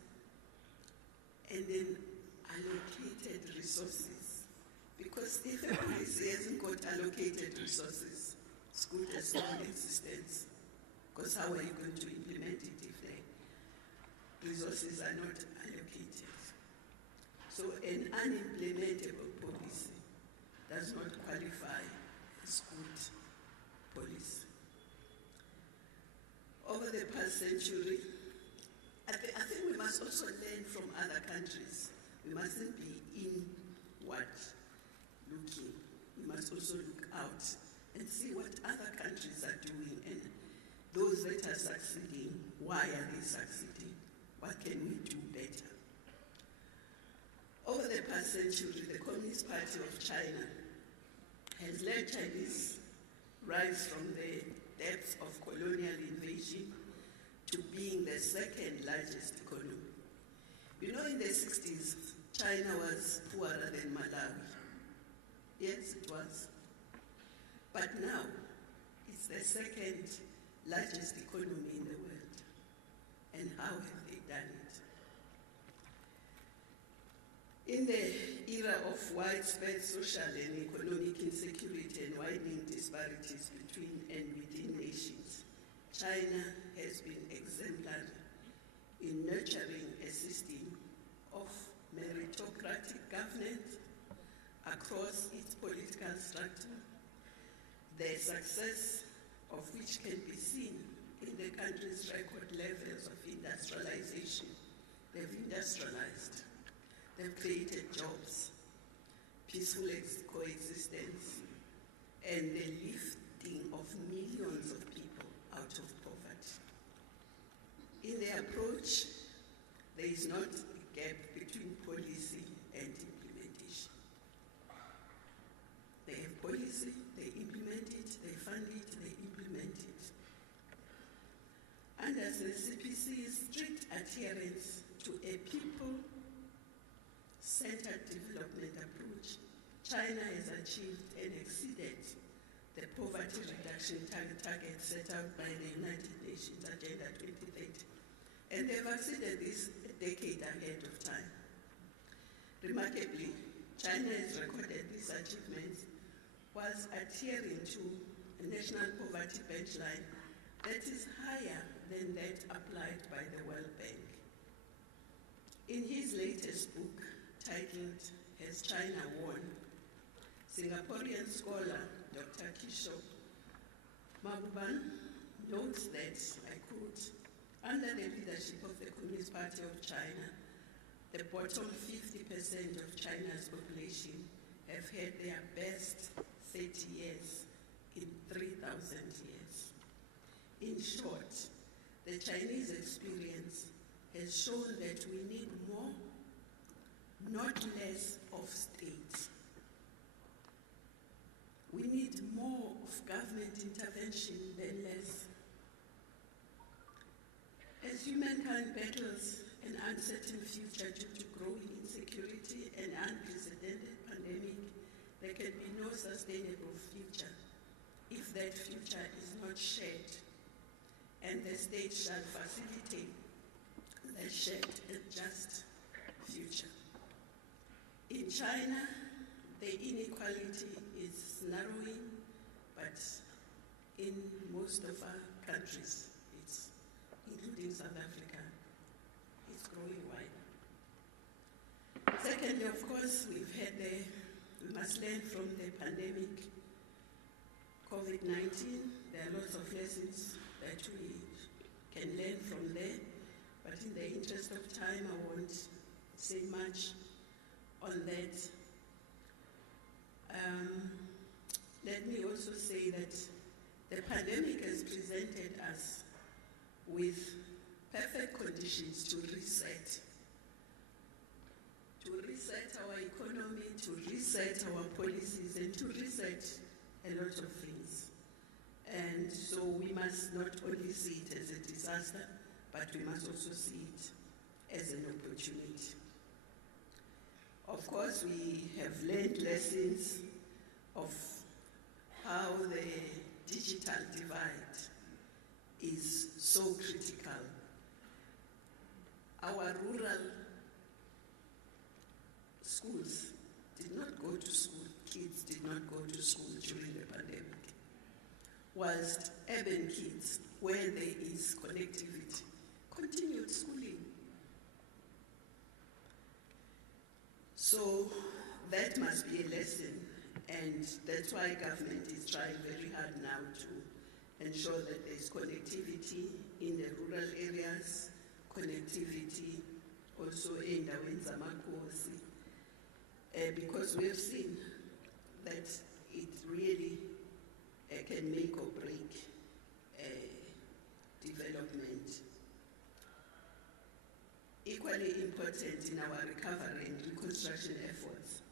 and then allocated resources. Because if a policy hasn't got allocated resources, school has no existence. Because how are you going to implement it if the resources are not allocated? So an unimplementable policy does not qualify as good policy. Over the past century, I think we must also learn from other countries. We mustn't be inward looking. We must also look out and see what other countries are doing, and those that are succeeding, why are they succeeding? What can we do better? Over the past century, the Communist Party of China has led Chinese rise from the depths of colonial invasion to being the second largest economy. You know, in the 60s, China was poorer than Malawi. Yes, it was. But now, it's It's the second largest economy in the world. And how have they done it? In the era of widespread social and economic insecurity and widening disparities between and within nations, China has been exemplary in nurturing a system of meritocratic governance across its political structure, the success of which can be seen in the country's record levels of industrialization. They've industrialized, they've created jobs, peaceful coexistence, and the lifting of millions of people out of poverty. In their approach, there is not a gap between policy and implementation. They have policy, they implement it, they fund it, they implement it. Under the CPC's strict adherence to a people-centered development approach, China has achieved and exceeded the poverty reduction target set out by the United Nations Agenda 2030. And they've exceeded this a decade ahead of time. Remarkably, China has recorded these achievements whilst adhering to a national poverty baseline that is higher than that applied by the World Bank. In his latest book, titled Has China Won?, Singaporean scholar Dr. Kishore Mabuban notes that, I quote, under the leadership of the Communist Party of China, the bottom 50% of China's population have had their best 30 years in 3,000 years. In short, the Chinese experience has shown that we need more, not less, of state. We need more of government intervention than less. As humankind battles an uncertain future due to growing insecurity and unprecedented pandemic, there can be no sustainable future if that future is not shared, and the state shall facilitate the shared and just future. In China, the inequality is narrowing, but in most of our countries, including South Africa, it's growing wider. Secondly, of course, we must learn from the pandemic, COVID-19. There are lots of lessons that we can learn from there, but in the interest of time, I won't say much on that. Let me also say that the pandemic has presented us with perfect conditions to reset our economy, to reset our policies, and to reset a lot of things. And so we must not only see it as a disaster, but we must also see it as an opportunity. Of course, we have learned lessons of how the digital divide is so critical. Our rural schools did not go to school, kids did not go to school during the pandemic, whilst urban kids, where there is connectivity, continued schooling. So that must be a lesson, and that's why government is trying very hard now to ensure that there's connectivity in the rural areas, connectivity also in endaweni zamakhosi, because we have seen that it really can make or break development. Equally important in our recovery and reconstruction efforts,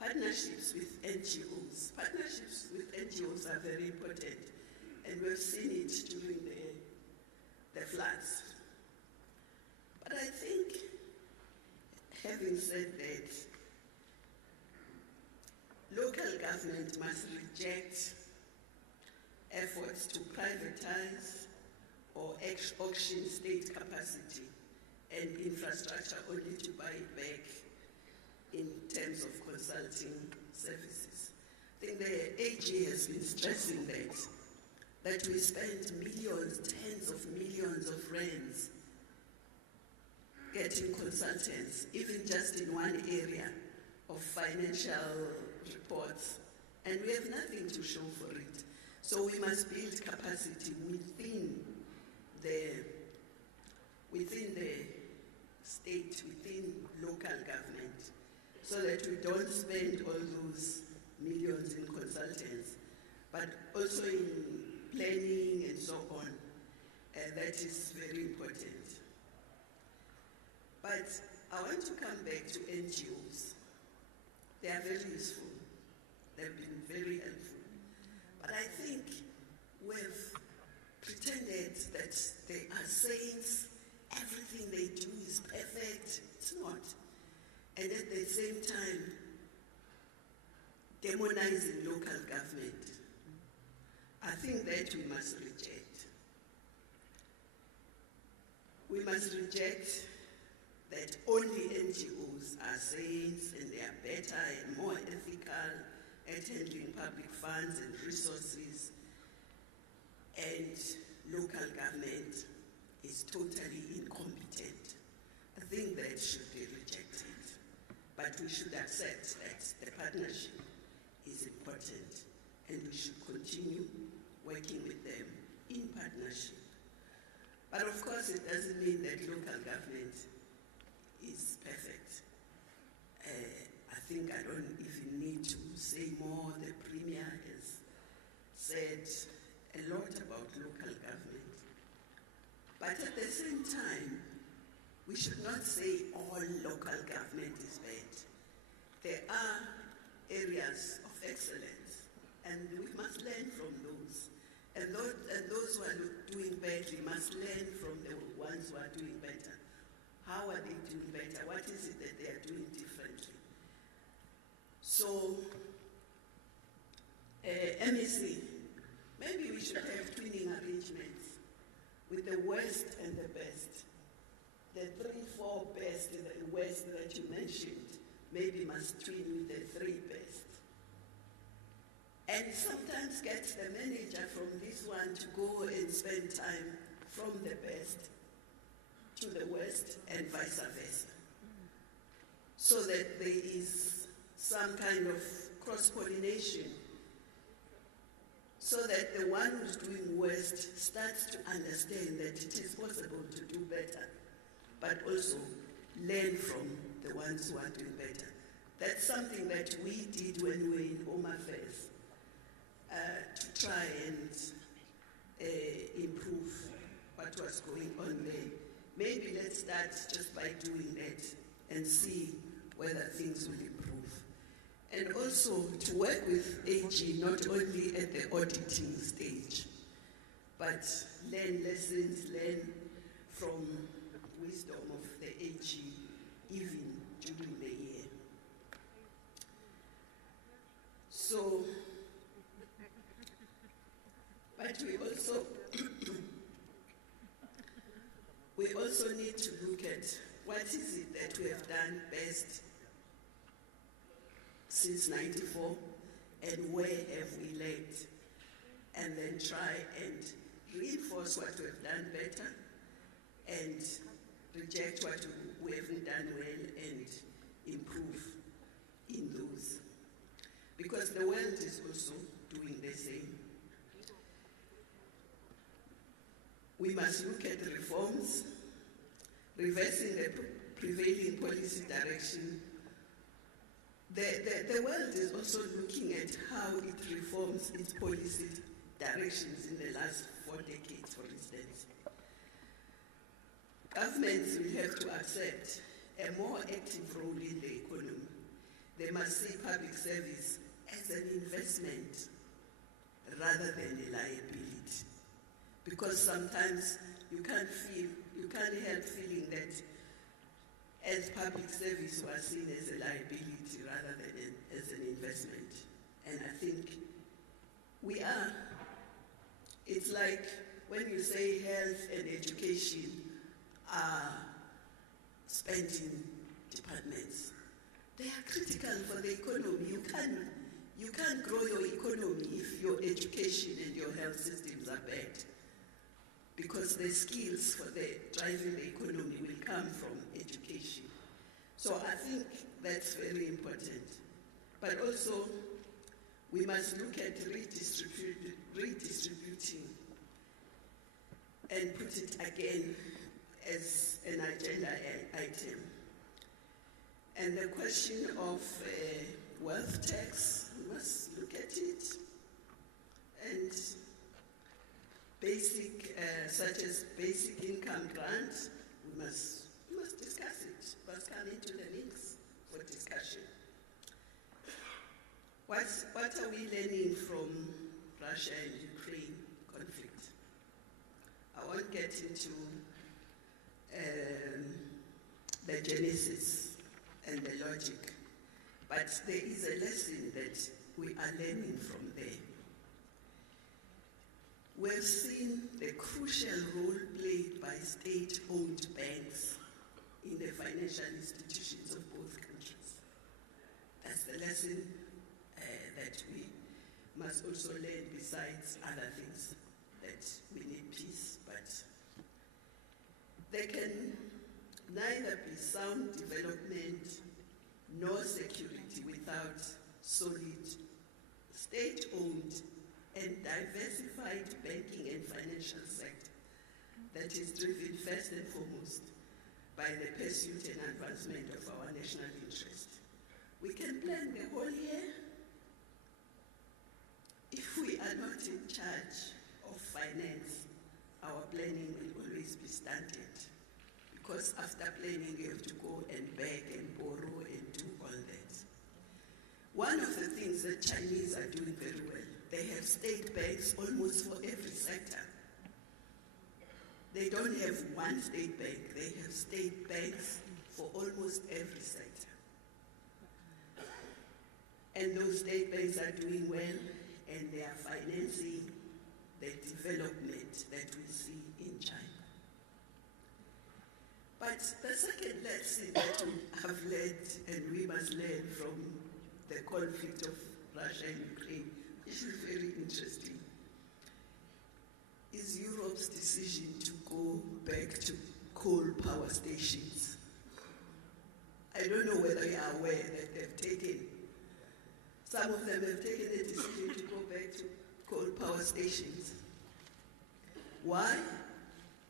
partnerships with NGOs. Partnerships with NGOs are very important, and we've seen it during the floods. But I think, having said that, local government must reject efforts to privatize or auction state capacity and infrastructure only to buy it back in terms of consulting services. I think the AG has been stressing that we spend millions, tens of millions of rands getting consultants, even just in one area of financial reports, and we have nothing to show for it. So we must build capacity within the state, within local government, so that we don't spend all those millions in consultants, but also in planning and so on. And that is very important. But I want to come back to NGOs. They are very useful. They've been very helpful. But I think we've pretended that they are saints, everything they do is perfect. It's not. And at the same time, demonizing local government. I think that we must reject. We must reject that only NGOs are saints and they are better and more ethical at handling public funds and resources, and local government is totally incompetent. I think that should be rejected, but we should accept that the partnership is important and we should continue working with them in partnership. But of course it doesn't mean that local government is perfect. I think I don't even need to say more. The Premier has said a lot about local government. But at the same time, we should not say all local government is bad. There are areas of excellence, and we must learn from those. And those who are doing badly must learn from the ones who are doing better. How are they doing better? What is it that they are doing differently? So, MEC, maybe we should have twinning arrangements with the worst and the best. The 3-4 best in the West that you mentioned, maybe must twin with the 3 best. And sometimes get the manager from this one to go and spend time from the best to the West and vice versa. So that there is some kind of cross-pollination, so that the one who's doing West starts to understand that it is possible to do better, but also learn from the ones who are doing better. That's something that we did when we were in Home Affairs, to try and improve what was going on there. Maybe let's start just by doing that and see whether things will improve. And also to work with AG not only at the auditing stage, but learn lessons, learn from wisdom of the AG even during the year. So, but we also need to look at what is it that we have done best since '94 and where have we lagged, and then try and reinforce what we have done better and reject what we haven't done well and improve in those. Because the world is also doing the same. We must look at reforms, reversing the prevailing policy direction. The world is also looking at how it reforms its policy directions in the last 4 decades, for instance. Governments will have to accept a more active role in the economy. They must see public service as an investment rather than a liability. Because sometimes you can't help feeling that as public service was seen as a liability rather than as an investment. And I think we are way health and education are spending departments. They are critical for the economy. You can't grow your economy if your education and your health systems are bad, because the skills for the driving the economy will come from education. So I think that's very important. But also, we must look at redistributing and put it again as an agenda item. And the question of wealth tax, we must look at it. And basic, such as basic income grant, we must discuss it, must come into the mix for discussion. What are we learning from Russia and Ukraine conflict? I won't get into the genesis and the logic, but there is a lesson that we are learning from there. We've seen the crucial role played by state-owned banks in the financial institutions of both countries. That's the lesson that we must also learn, besides other things, that we need peace, but there can neither be sound development nor security without solid state-owned and diversified banking and financial sector that is driven first and foremost by the pursuit and advancement of our national interest. We can plan the whole year. If we are not in charge of finance, our planning will always be stunted, because after planning you have to go and beg and borrow and do all that. One of the things that Chinese are doing very well, they have state banks almost for every sector. They don't have one state bank, they have state banks for almost every sector. And those state banks are doing well, and they are financing the development that we see in China. But the second lesson that we have learned, and we must learn from the conflict of Russia and Ukraine, which is very interesting, is Europe's decision to go back to coal power stations. I don't know whether you are aware that they've taken, some of them have taken the decision to go back to coal power stations. Why?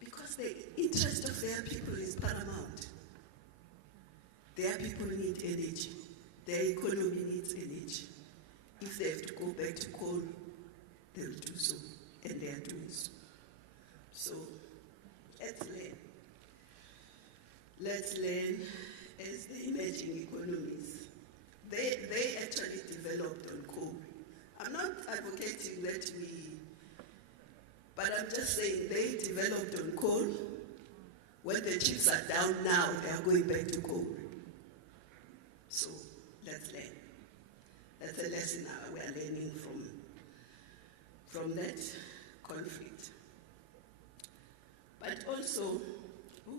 Because the interest of their people is paramount. Their people need energy. Their economy needs energy. If they have to go back to coal, they'll do so, and they are doing so. So let's learn. Let's learn as the emerging economies. They actually developed on coal. I'm not advocating that but I'm just saying they developed on coal. When the chips are down now, they are going back to coal. So let's learn. That's a lesson we are learning from that conflict. But also,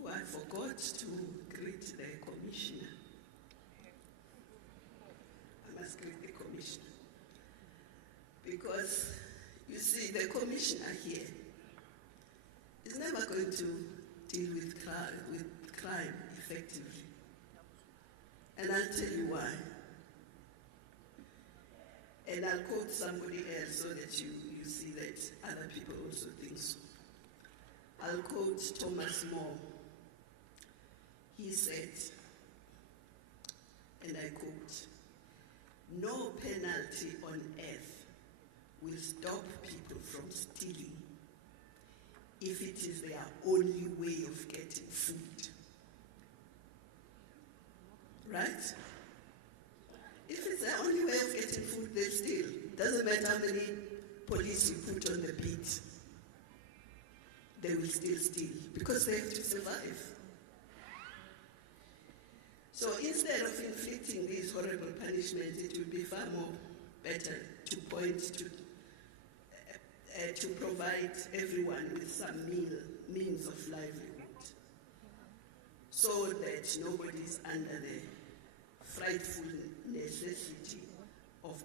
I forgot to greet the commissioner. I must greet the commissioner. Because, you see, the commissioner here is never going to deal with crime effectively. And I'll tell you why. And I'll quote somebody else so that you see that other people also think so. I'll quote Thomas More. He said, and I quote, "No penalty on earth will stop people from stealing if it is their only way of getting food." Right? If it's their only way of getting food, they'll steal. Doesn't matter how many police you put on the beat, they will still steal because they have to survive. So instead of inflicting these horrible punishments, it would be far more better to point to to provide everyone with some means of livelihood, so that nobody is under the frightful necessity of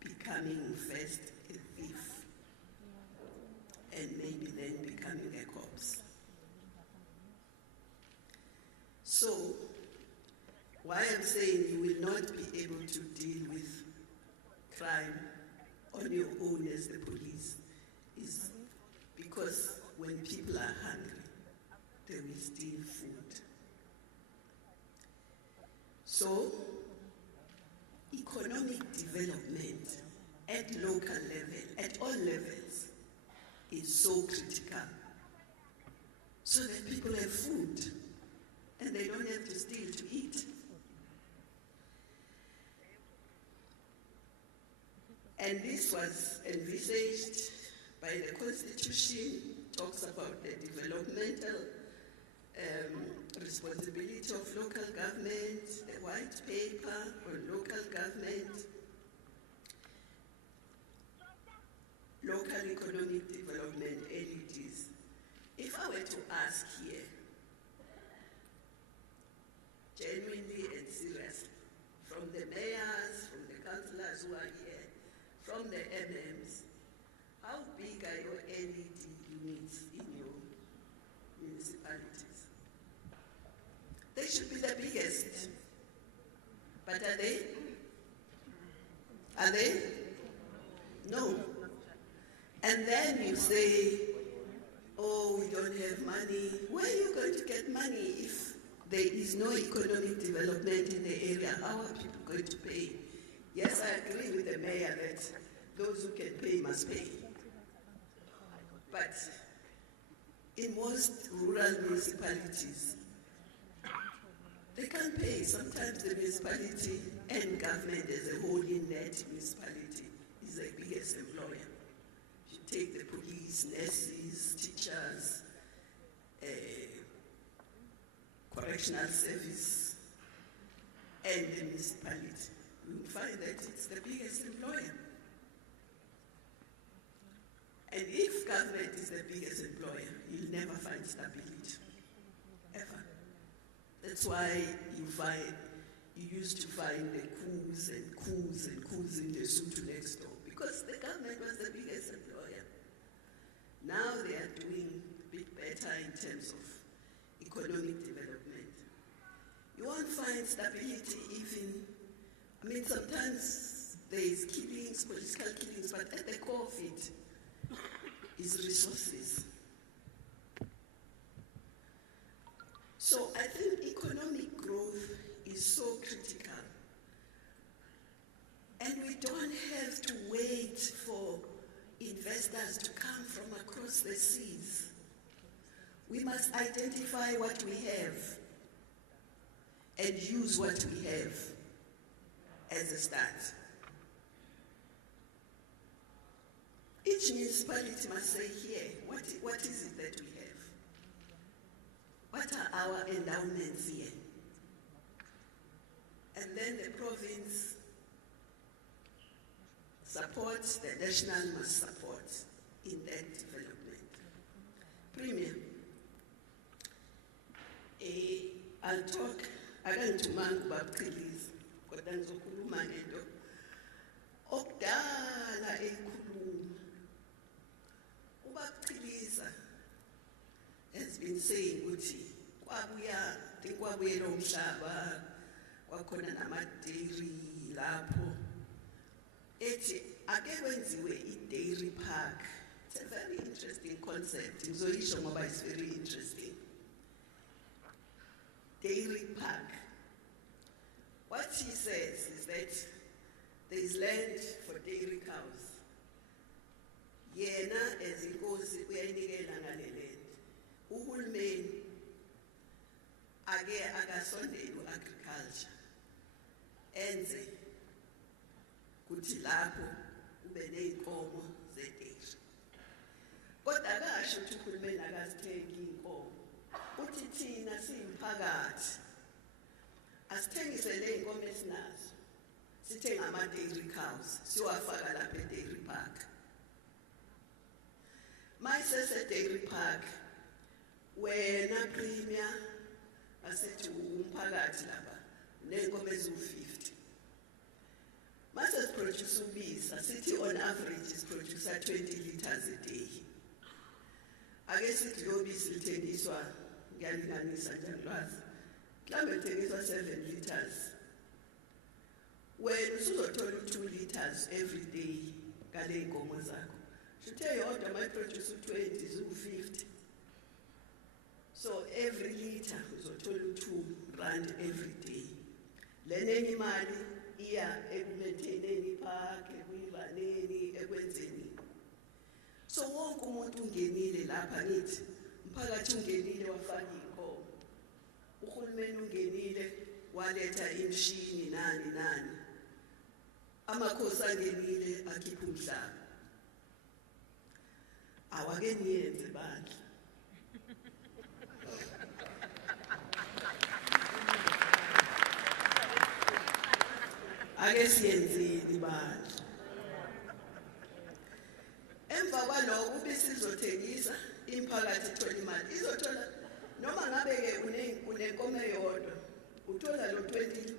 becoming first a thief and maybe then becoming a corpse. So, why I'm saying you will not be able to deal with crime on your own as the police is because when people are hungry, they will steal food. So, economic development at local level, at all levels, is so critical, so that people have food and they don't have to steal to eat. And this was envisaged by the Constitution, talks about the developmental responsibility of local government, the white paper on local government, local economic development, LEDs. If I were to ask here, genuinely and seriously, from the mayors, from the councillors who are here, from the MMs, how big are your LED units in your municipalities? They should be the biggest. But are they? Are they? No. And then you say, oh, we don't have money. Where are you going to get money if there is no economic development in the area? How are people going to pay? Yes, I agree with the mayor that those who can pay must pay. But in most rural municipalities, they can't pay. Sometimes the municipality and government as a whole in that municipality is the biggest employer. You take the police, nurses, teachers, correctional service, and the municipality. You will find that it's the biggest employer. And if government is the biggest employer, you'll never find stability, ever. That's why you used to find the coups and coups and coups in the Lesotho next door, because the government was the biggest employer. Now they are doing a bit better in terms of economic development. You won't find stability even, sometimes there is killings, political killings, but at the core of it is resources. So I think economic growth is so critical. And we don't have to wait for investors to come from across the seas. We must identify what we have and use what we have as a start. Each municipality must say here, what is it that we have? What are our endowments here? And then the province supports, the national must support in that development. Premier, I'll talk, akangithumanga ubabaqhiliza, kodwa ngizokhuluma ngento okudala eyikhuluma. Ubabaqhiliza has been saying ukuthi kwabuyela umhlaba, kwakhona nama-dairy lapho. Ethi ake kwenziwe i-dairy park. It's a very interesting concept. Ngizoyisho ngoba it's very interesting. Dairy park. What he says is that there is land for dairy cows. Yena as inkosi uyayinikela ngale land. Uhulumeni ake akasondeli agriculture. Enze kuthi lapho ube ney'nkomo ze-dairy. Kodwa akasho ukuthi uhulumeni akazithengi iy'nkomo. Uthi thina siyimphakathi asithengise ley'nkomo esinazo, sithenge ama-dairy cows, siwafaka lapha e-dairy park. sese-Dairy Park, wena Premier, asithi umphakathi lapha, nenkomo eziwu-50. Mase siproduce ubisi, asithi on average siproduce 20 liters a day. Ake sithi lo bisi lithengiswa, ngiyalinganisa njani lwazi, mhlawumbe lithengiswa 7 liters. Wena usuzothola 2 liters every day ngale y'nkomo zakho. Shuthe yodwa mayiproduce 20 ziwu-50. So every liter uzothola 2 rand every day. Lenenye imali iya ekumaintaineni ipark, ekuyiraneni, ekwenzeni. So wonke umuntu ungenile lapha nithi, umphakathi ungenile wafaka iy'nkomo. Uhulumeni ungenile waletha imishini nani. Amakhosi angenile akhipha umhlaba. Awake niyenze bandla. Ake siyenzeni bandla. Emva kwalokho ubisi izothengisa, imphakathi ithola imali. Izothola noma ngabe-ke unenkomo eyodwa, uthola lo 20,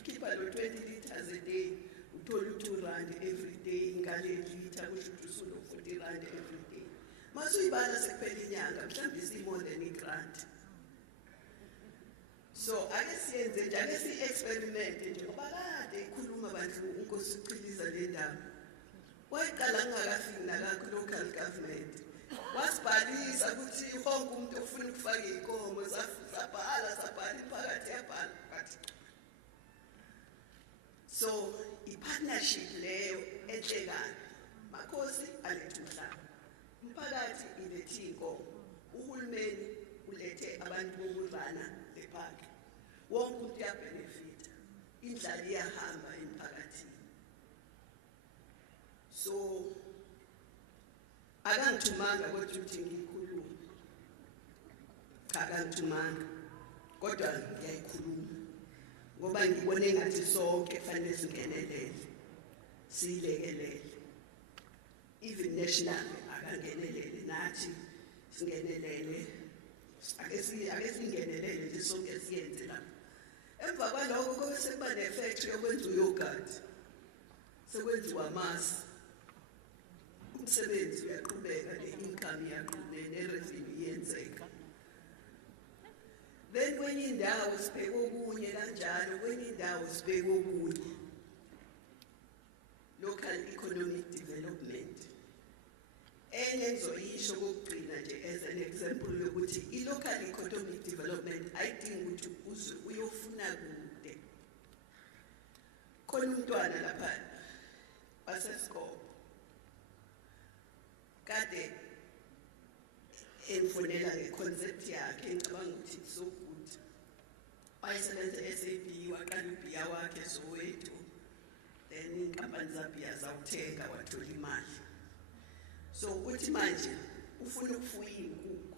ukhipha lo 20 liters a day, uthola 2 rand every day ngale liter, kusho ukuthi usulo 40 rand every day. Masuyibala sekuphela inyanga, mhlawumbe isi-more than i-grant. So ake siyenze nje, ake si-experimente nje, ngoba kade ikhuluma bandlu uNkosi uChiliza le ndaba. Wayiqala ngingakafiki naka-local government. Wasibhalisa ukuthi wonke umuntu ofuna ukufaka iy'nkomo, sabhala imphakathi yabhala. So i-partnership leyo enhlekayo, makhosi alethe umhlaba, umphakathi ilethe iy'nkomo, uhulumeni ulethe abantu bokurana le park. Wonke umuntu uyabenefita, indlala iyahamba emphakathini. So akangithumanga kodwa ukuthi ngikhulume, cha akangithumanga kodwa ngiyayikhuluma ngoba ngibone ngathi sonke kufanele singenelele, siyilekelele. Even national akangenelele, nathi singenelele. Ake singenelele nje sonke siyenze lapha. Emva kwalokho kube sekuba ne-factory yokwenza uyogurt, sekwenziwa amasi. Umsebenzi uyaqhubeka, ne-income iyaqhubeka, ne-revenue iyenzeka. Then kwenye indawo sibheke okunye kanjalo, kwenye indawo sibheke okunye. Local economic development. Enye ngizoyisho kokugcina nje as an example yokuthi i-local economic development ayidingi ukuthi uze uyofuna kude. Khona umntwana lapha wasesikole kade engifonela nge-concept yakhe, ngicabanga ukuthi it's so good. Wayesebenza SAB, waqala ubhiya wakhe Soweto, then iy'nkampani zabhiya zawuthenga wathola imali. So uthi manje ufuna ukufuya iy'nkukhu,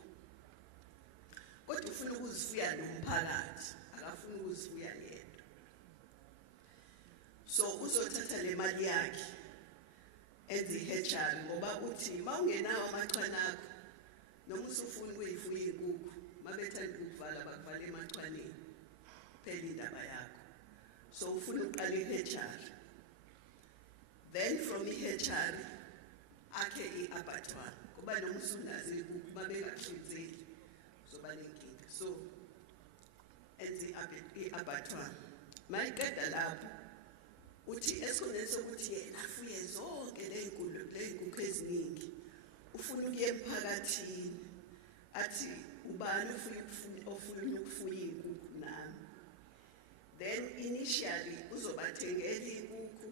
kodwa ufuna ukuzifuya nomphakathi, akafuna ukuzifuya yedwa. So uzothatha le mali yakhe enze i-hatchery, ngoba uthi uma ungenawo amachwane akho, noma usufuna ukuyifuya iy'nkukhu, uma bethanda ukukuvala bakuvala emachwaneni, phela indaba yakho. So ufuna uqala i-hatchery, then from i-hatchery akhe i-abattoir, kuba noma usunazo iy'nkukhu uma bengakuhlinzeli uzoba nenkinga. So enze i-abattoir, mayiqeda lapho uthi esikhundleni sokuthi yena afuye zonke ley'nkukhu eziningi, ufuna ukuya emphakathini, athi ubani ofuna ukufuya iy'nkukhu nami. Then initially uzobathengela iy'nkukhu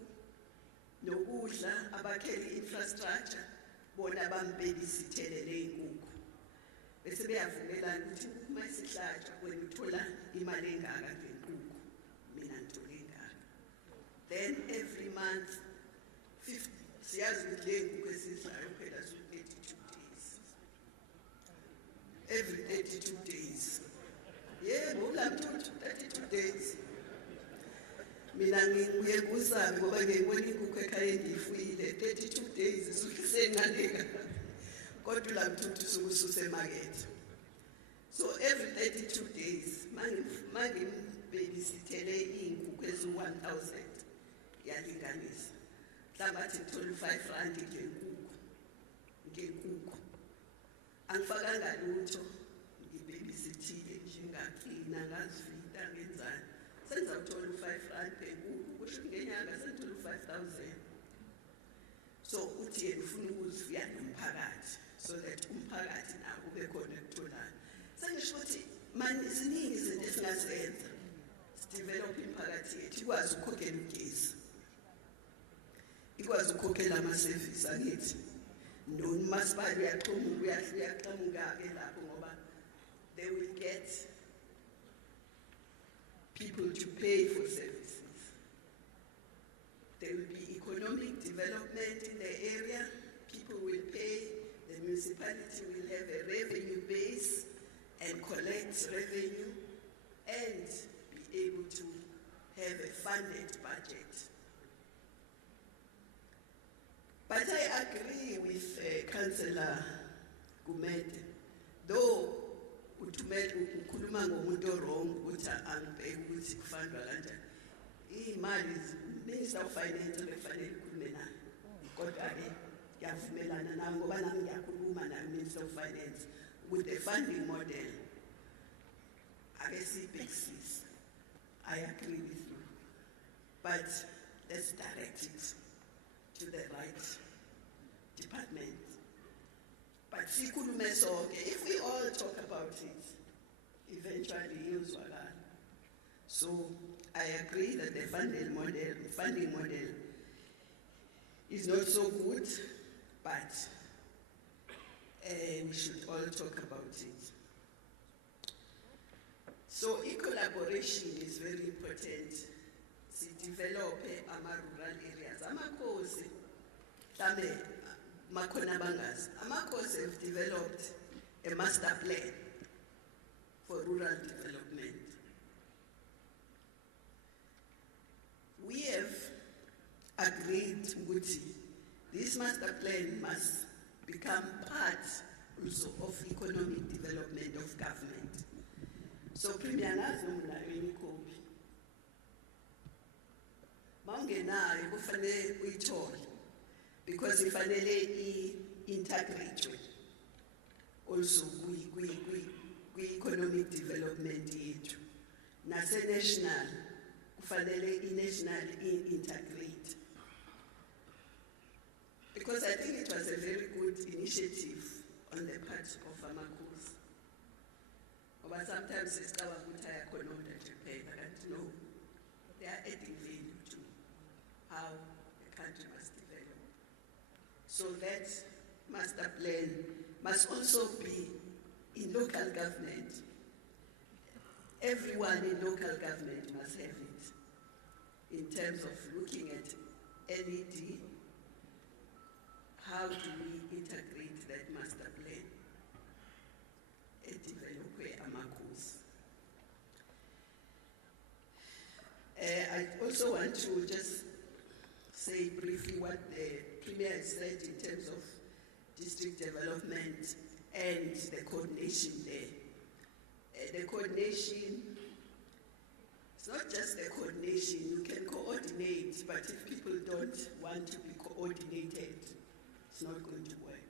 nokudla, abakhele i-infrastructure, bona bambebisithelele iy'nkukhu. Bese beyavumelana ukuthi inkukhu uma isihlatshwa wena uthola imali engaka ngenkukhu, mina ngithola engaka. Then every month, 50, siyazi ukuthi le nkukhu esidlayo phela zu-32 days. Every 32 days. Yebo, ulamthuthu 32 days. Mina ngibuye kusabi ngoba ngiyibona inkukhu ekhaya engiyifuyile 32 days isuke sengaleka. kodwa la mthuthu usususe market. So every 32 days, mangin babysitele inkukhu ezu-1,000 yalinganisa. Mhlawumbe ngithola u-R5 ngenkukhu. Angifakanga lutho, ngibabysithile nje ngaklina, ngazivita, ngenzani. Sengizawuthola u-R5 ngenkukhu, kusho ngenyanga sengithola u-5,000. So uthi yena ufuna ukuzifiya nomphakathi, so that umphakathi nawo ube khona ekutholayo. Sengisho ukuthi manje ziningi izinto esingazenza sidevelop imiphakathi yethu ikwazi ukukhokhela ugesi, ikwazi ukukhokhela amasevisi angithi nomasipala uyaqhamuka-ke lapho ngoba they will get people to pay for services. There will be economic development in the area. People will pay. The municipality will have a revenue base and collect revenue and be able to have a funded budget. But I agree with Councillor Gumede, though ukhuluma ngomuntu wrong ukuthi angibheke ukuthi kufandwa kanjani. Imali Minister of Finance bekufanele ukhulume naye. Kodwa-ke ngiyavumelana nawe ngoba nami ngiyakhuluma naye Minister of Finance with the funding model. Abesibhekisisa. I agree with you. But let's direct it to the right department. But sikhulume sonke, if we all talk about it, eventually iyozwakala. So I agree that the funding model is not so good, but we should all talk about it. So collaboration is very important. Si develop rural areas. Amakhosi, mhlambe makhona bangazi. Amakhosi have developed a master plan for rural development. We have agreed ukuthi this master plan must become part also of economic development of government. So Premier Nazumla imikopi. Mangenayo kufanele uyithole because ifanele integrate also kwi-economic development yethu. Nase national kufanele national integrate. Because I think it was a very good initiative on the part of Amakosi. But sometimes it's our good economy to pay, but I don't know. They are adding value to how the country must develop. So that master plan must also be in local government. Everyone in local government must have it in terms of looking at LED. How do we integrate that master plan and develop Amakosi? I also want to just say briefly what the Premier has said in terms of district development and the coordination there. The coordination, it's not just the coordination, you can coordinate, but if people don't want to be coordinated, it's not going to work.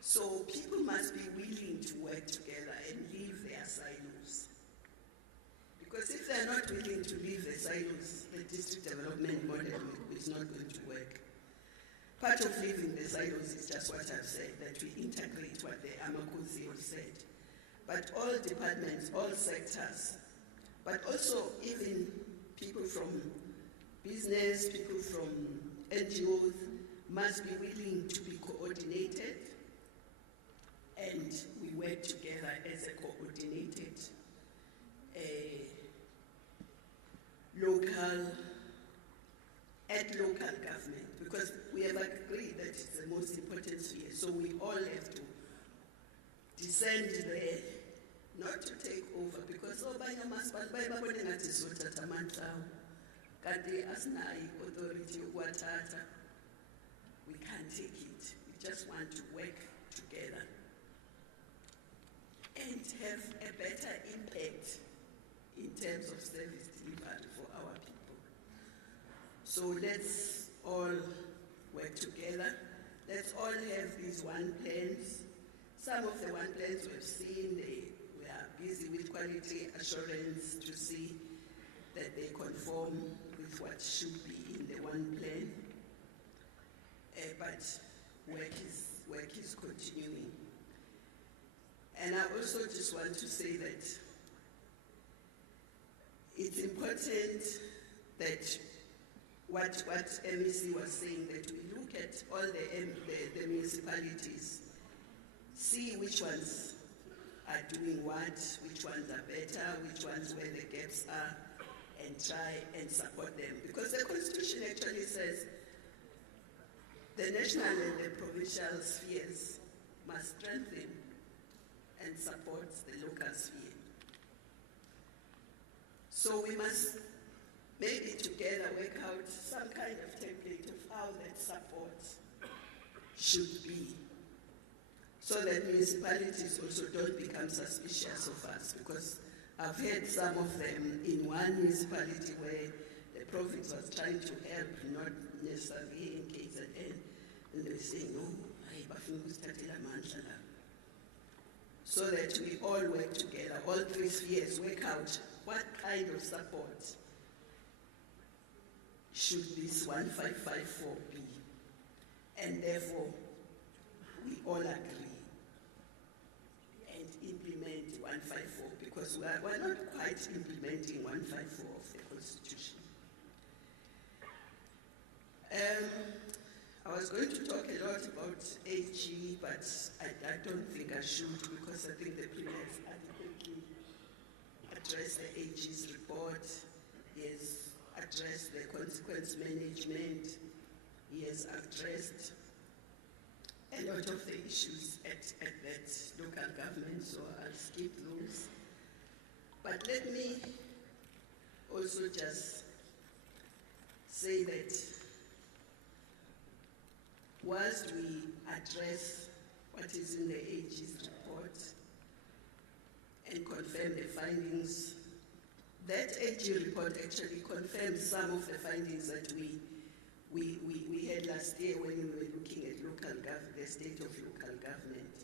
So people must be willing to work together and leave their silos. Because if they're not willing to leave the silos, the district development model is not going to work. Part of leaving the silos is just what I've said, that we integrate what the Amakosi have said. But all departments, all sectors, but also even people from business, people from NGOs must be willing to be coordinated, and we work together as a coordinated local government, because we have agreed that it's the most important sphere, so we all have to descend there, not to take over, because authority we can't take it. We just want to work together and have a better impact in terms of service delivery for our people. So let's all work together. Let's all have these one plans. Some of the one plans we've seen, we are busy with quality assurance to see that they conform with what should be in the one plan. But work is continuing. And I also just want to say that it's important that what MEC was saying, that we look at all the municipalities, see which ones are doing what, which ones are better, which ones where the gaps are, and try and support them. Because the Constitution actually says the national and the provincial spheres must strengthen and support the local sphere. So we must maybe together work out some kind of template of how that support should be, so that municipalities also don't become suspicious of us, because I've heard some of them in one municipality where the province was trying to help, not necessarily in KZN, and they were saying, no, so that we all work together, all three spheres, work out what kind of support should this 1554 be, and therefore we all agree and implement 154, because we're not quite implementing 154 of the Constitution. I was going to talk a lot about AG, but I don't think I should, because I think the Premier has adequately addressed the AG's report. He has addressed the consequence management. He has addressed a lot of the issues at that local government, so I'll skip those. But let me also just say that whilst we address what is in the AG's report and confirm the findings, that AG report actually confirms some of the findings that we had last year when we were looking at the state of local government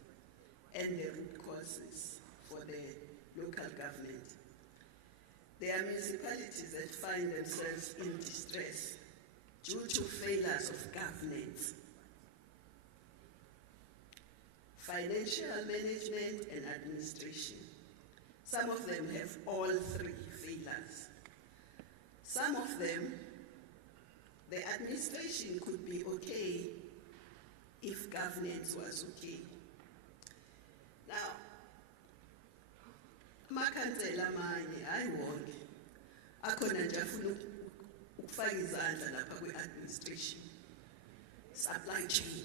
and the root causes for the local government. There are municipalities that find themselves in distress due to failures of governance, financial management and administration. Some of them have all three failures. Some of them, the administration could be okay if governance was okay. Now, amakhansela amanye ayiwonke akhona nje afuna ukufaka izandla lapha kwe-administration, supply chain,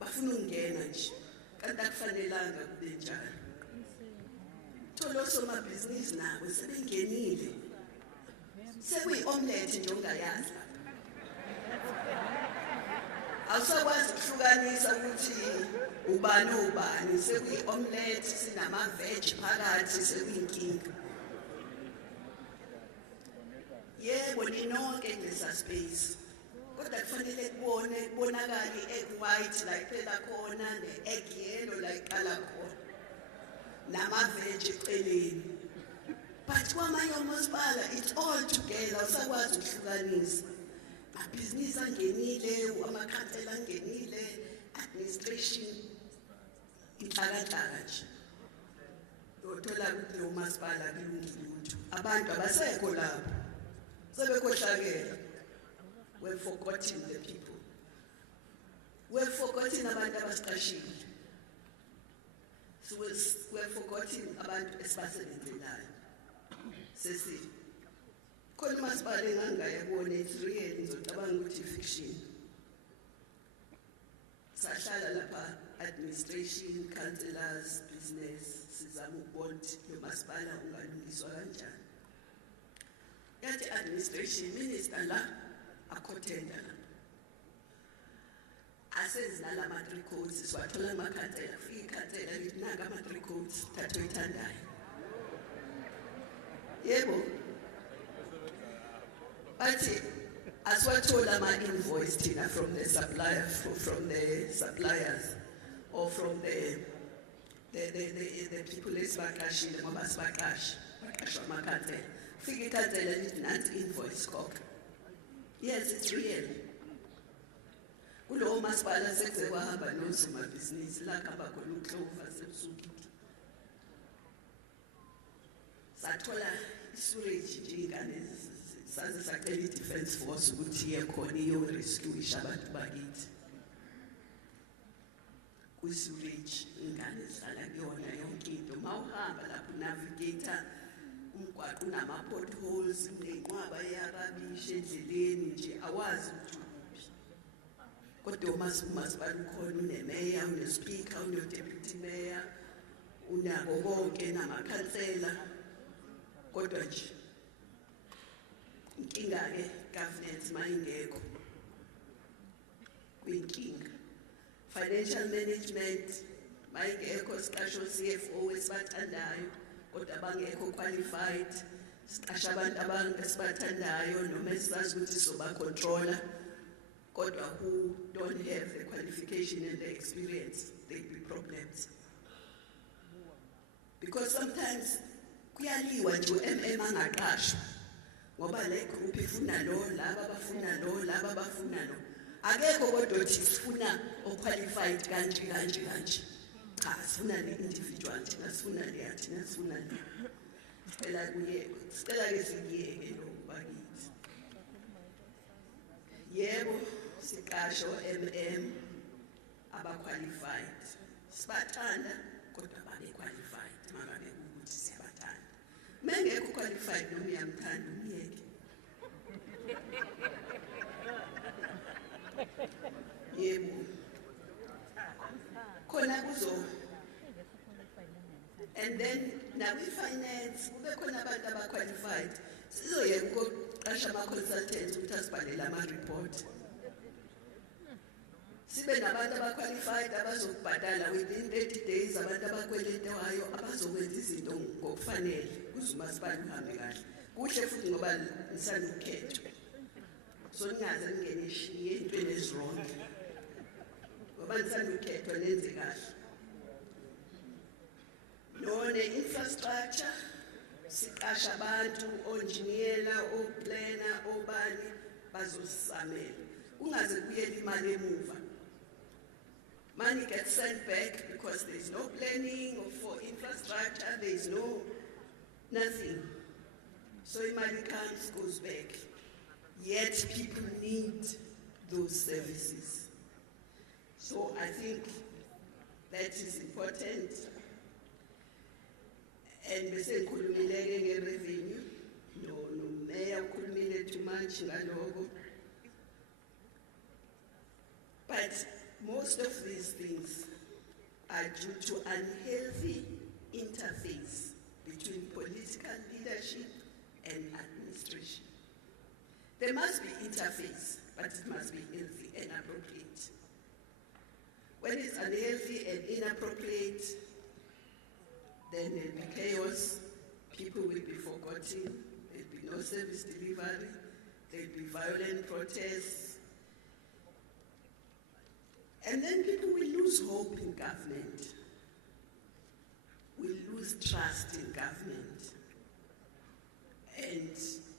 bafuna ukungena nje kanti akufanelanga kube njalo. Thola osomabhizinisi nabo sebengenile, sekuyi-omelette nje ongayazi lapha. Awusakwazi ukuhlukanisa ukuthi ubani ubani, sekuyi-omelette, sinama-veg phakathi, sekuyinkinga. Yebo, ninonke kulesa space, kodwa kufanele kubonakale i-egg white la iphela khona, ne-egg yellow la iqala khona, nama-veg eceleni. But kwamanye omasipala, it's all together, awusakwazi ukuhlukanisa. Amabhizinisi angenile, amakhansela angenile, administration inhlaka-nhlaka nje. Uthola ukuthi umasipala kulungile lutho. Abantu abasekho lapho, sebekhohlakele. We've forgotten the people. We've forgotten abantu abasiqashile. So we've forgotten abantu esibasebenzelayo. Sesi khona umasipala engangayabona, it's real, ngizocabanga ukuthi fiction. Sahlala lapha, administration, councillors, business, sizama ukubona ukuthi lo masipala ungalungiswa kanjani. Yathi administration, minister la, akhothenda la. asenzi nala ma-3 codes siwathola amakhansela fika ikhansela lithi nanga ama-3 codes thatha oyithandayo yebo bathi asiwatholi ama-invoice thina from the suppliers or from the people esibaqashile ngoba sibaqasha baqashwa amakhansela fika ikhansela lithi nansi invoice COGTA. Yes, it's real. Kulo masipala sekuze kwahamba noZuma business la kuhamba khona uKlova sebusuku. Sathola isurage nje ingane saze sacela i-defense force ukuthi iye khona iyo-rescue abantu bakithi. Kwisurage ingane zihlala kuyona yonke into. Uma uhamba lapho navigator umgwaqo unama-potholes unenqwaba yababisha endleleni nje awazi ukuthi ukuphi. Kodwa umasipala ukhona unemeya, unespeaker, unedeputy mayor, unako konke namakhansela. Kodwa nje inkinga-ke governance mayingekho kuyinkinga. Financial management mayingekho siqasho CFO esibathandayo kodwa bangekho qualified, siqasha abantu esibathandayo noma esizazi ukuthi soba-controller kodwa who don't have the qualification and the experience, there will be problems. Because sometimes kuyaliwa nje u-MM angaqashwa ngoba le group ifuna lo, laba bafuna lo, laba bafuna lo. Akekho kodwa uthi sifuna o-qualified kanje. Cha, sifuna le-individual, thina sifuna leya, thina sifuna le. Sicela-ke sikuyeke lokhu bakithi. Yebo, siqashe o-MM aba-qualified. Sibathanda kodwa babe-qualified, mangabe ukuthi siyabathanda. Mengekho qualified noma uyamthanda umyeke. Yebo. Khona kuzo. And then now we finance, kube khona abantu aba-qualified. Sizoyeka ukuqasha ama-consultants ukuthi asibhalele ama-report. Sibe nabantu aba-qualified abazokubhadala within 30 days abantu abakweletayo abazokwenza izinto ngokufanele kuze umasipala uhambe kahle. Kuhle futhi ngoba nisanukhethwa. So ningaze ningene ishiye entweni ezironke. Ngoba nisanukhethwa nenze kahle. None infrastructure siqasha abantu onjiniyela, oplana, obani bazosisamela. Ungaze kuyele imali emuva. Money gets sent back because there's no planning for infrastructure, there's nothing. So money comes, goes back. Yet people need those services. So I think that is important. And bese ngikhulumileke nge-revenue, no mayor ukhulumile too much ngaloko. But most of these things are due to unhealthy interface between political leadership and administration. There must be interface, but it must be healthy and appropriate. When it's unhealthy and inappropriate, then there'll be chaos, people will be forgotten, there'll be no service delivery, there'll be violent protests, and then people will lose hope in government, will lose trust in government, and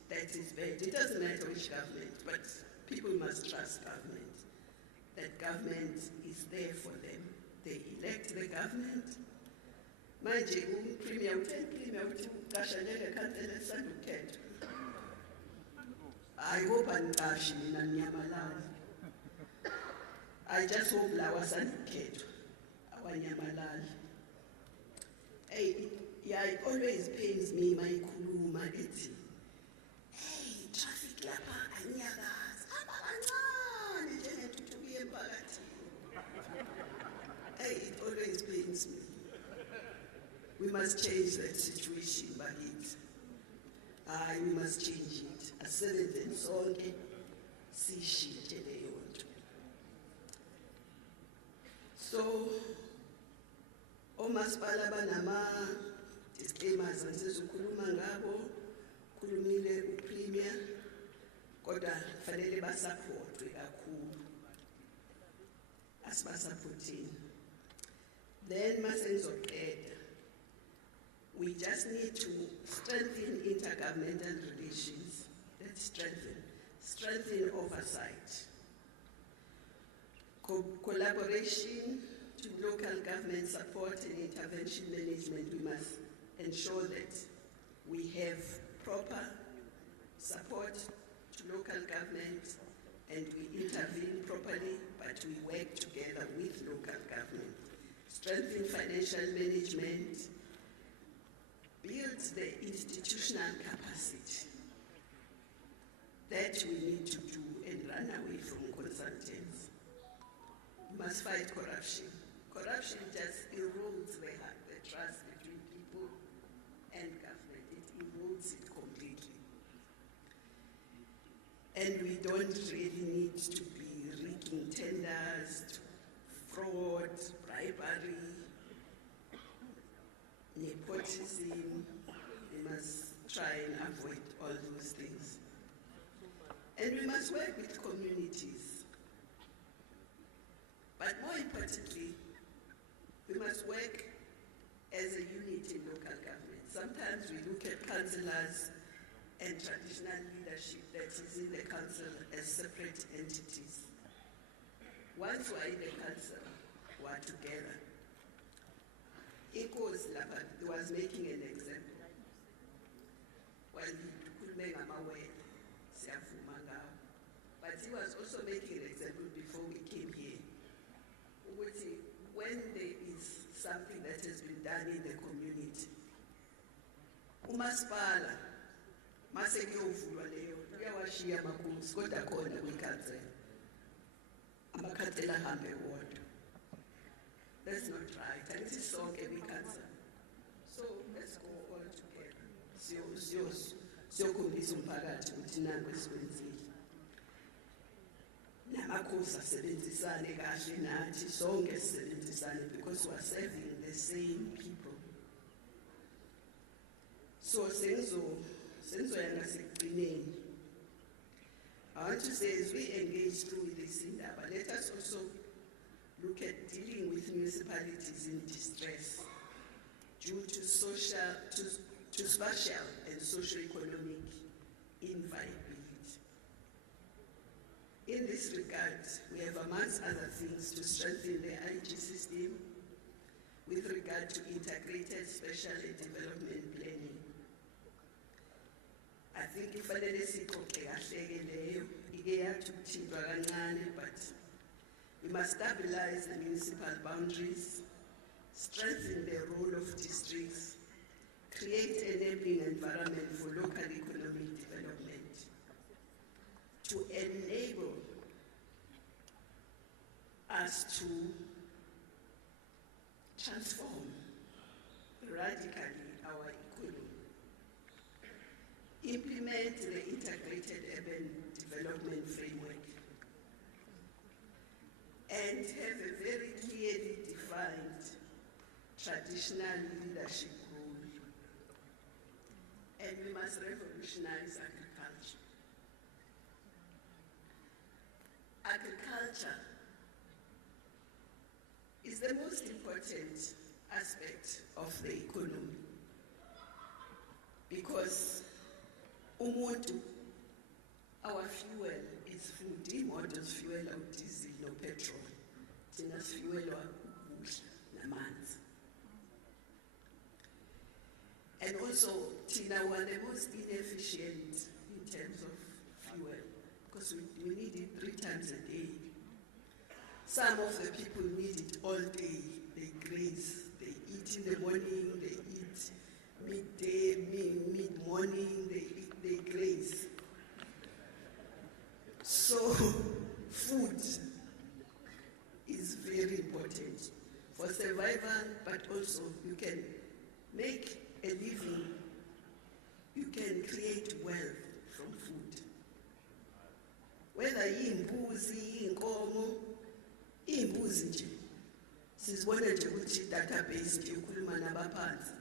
that is bad. It doesn't matter which government, but people must trust government, that government is there for them. They elect the government. Manje premier uthi uqashelele khansela esandukhethwa. I hope angiqashi mina nyamalala. I just hope la wasandukhethwa awanyamalala. Hey, yeah, it always pains me mayikhuluma ethi hey, traffic lapha anyakazi hamba kancane njengethuthukile emphakathini. Hey, it always pains me. We must change that situation, bakithi. We must change it. Asebenzeni sonke sishintshe leyo nto. omasipala banama disclaimers angizokhuluma ngabo, khulumile uPremier, kodwa fanele basupportwe kakhulu. Asibasupportini. Then masengizoqeda, we just need to strengthen intergovernmental relations. Let's strengthen oversight. Collaboration to local government support and intervention management. We must ensure that we have proper support to local government and we intervene properly, but we work together with local government. Strengthen financial management, build the institutional capacity that we need to do and run away from consultants. We must fight corruption. Corruption just erodes the trust between people and government. It erodes it completely. And we don't really need to be rigging tenders, fraud, bribery, nepotism. We must try and avoid all those things. And we must work with communities. But more importantly, we must work as a unit in local government. Sometimes we look at councillors and traditional leadership that is in the council as separate entities. Once we're in the council, we're together. Nkosazana was making an example. While he could make a way, but he was also making an example before we came here. When there is something that has been done in the community, umasipala mase kuyovulwa leyo uyawashiya amakhosi kodwa khona kwikhansela amakhansela ahambe wodwa. That's not right. Angithi sonke kwikhansela. So let's go all together. Siyokhombisa umphakathi ukuthi nangu esikwenzile. Namakhosi asebenzisane kahle nathi sonke sisebenzisane because we are serving the same people. So senzoya ngasekugcineni. I want to say as we engage through this indaba, let us also look at dealing with municipalities in distress due to spatial and socio-economic inviolability. In this regard, we have, amongst other things, to strengthen the IG system with regard to integrated special and development planning. I think ifanele siqoqe kahle leyo ike yathi ukuthintwa kancane, but we must stabilize the municipal boundaries, strengthen the role of districts, create enabling environment for local economic development, to enable us to transform radically our economy, implement the integrated urban development framework, and have a very clearly defined traditional leadership role. And we must revolutionize agriculture. Agriculture is the most important aspect of the economy because umuntu, our fuel is food, models fuel out diesel no petrol, tinas fuel namanzi. And also, Tina were the most inefficient in terms of fuel because we need it 3 times a day. Some of the people need it all day. They graze, they eat in the morning, they eat midday, mid-morning, they graze. So food is very important for survival, but also you can make a living, you can create wealth from food. Whether imbuzi, inkomo, imbuzi nje Sizibona nje ukuthi database nje ukhuluma nabaphansi.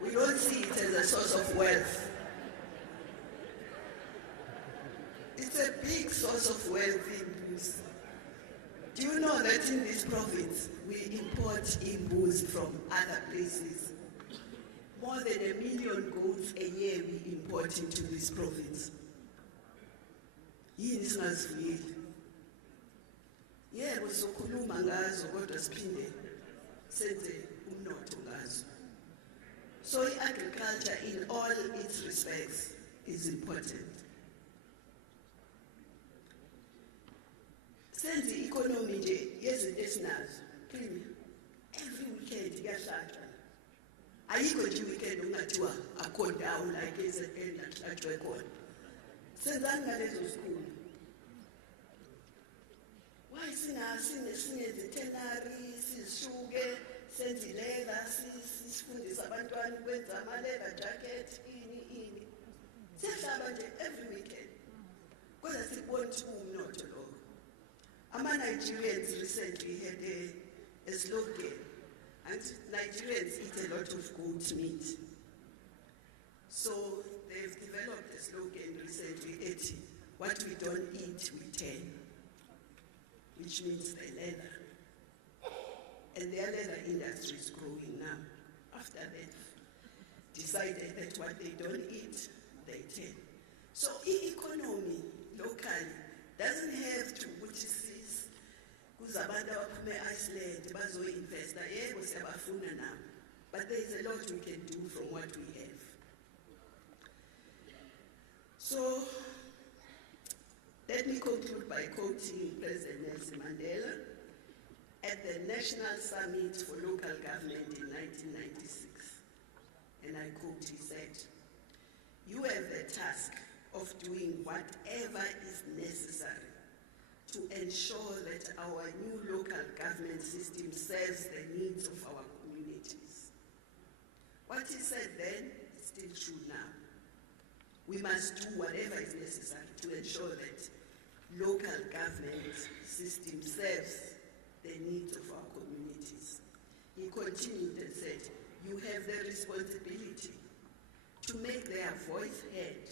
We don't see it as a source of wealth. It's a big source of wealth in Buzi. Do you know that in this province, we import booze from other places? More than 1 million goats a year we import into this province. Yini singazivuyeli? Yebo sokhuluma ngazo kodwa siphinde senze umnotho ngazo. So agriculture in all its respects is important. Senze economy nje yezinto esinazo. Every weekend kuyahlatshwa. Ayikho nje weekend ungathiwa akho ndawo la KZN lahlatshwe khona. Senzani ngalezo sikhulu? Why singe veterinary sisuke senze leather sifundisa abantwana ukwenza ama leather jacket ini. Siyahlaba nje every weekend. Kodwa sibona ukuthi umnotho lo. Nigerians recently had a slogan, and Nigerians eat a lot of goat meat. So they've developed a slogan recently, what we don't eat, we turn, which means the leather. And their leather industry is growing now. After they've decided that what they don't eat, they turn. So economy locally doesn't have to utilize kuzabantu abaphume Iceland bazoinvesta yebo siyabafuna nabo, but there is a lot we can do from what we have. So let me conclude by quoting President Nelson Mandela at the National Summit for Local Government in 1996, and I quote, he said, "You have the task of doing whatever is necessary to ensure that our new local government system serves the needs of our communities." What he said then is still true now. We must do whatever is necessary to ensure that local government system serves the needs of our communities. He continued and said, "You have the responsibility to make their voice heard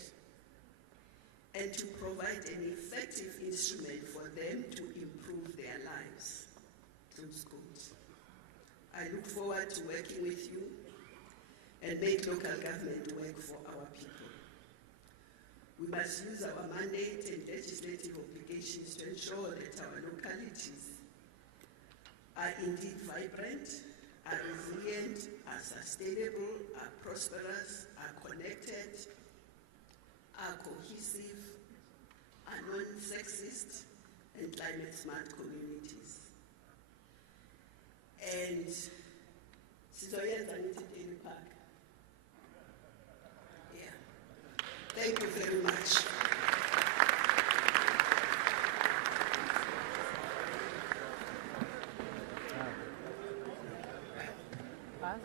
and to provide an effective instrument for them to improve their lives." Close quote. I look forward to working with you and make local government work for our people. We must use our mandate and legislative obligations to ensure that our localities are indeed vibrant, are resilient, are sustainable, are prosperous, are connected, are cohesive, are non-sexist, and climate-smart communities. And sizoyenza nithi in park. Yeah. Thank you very much. Mas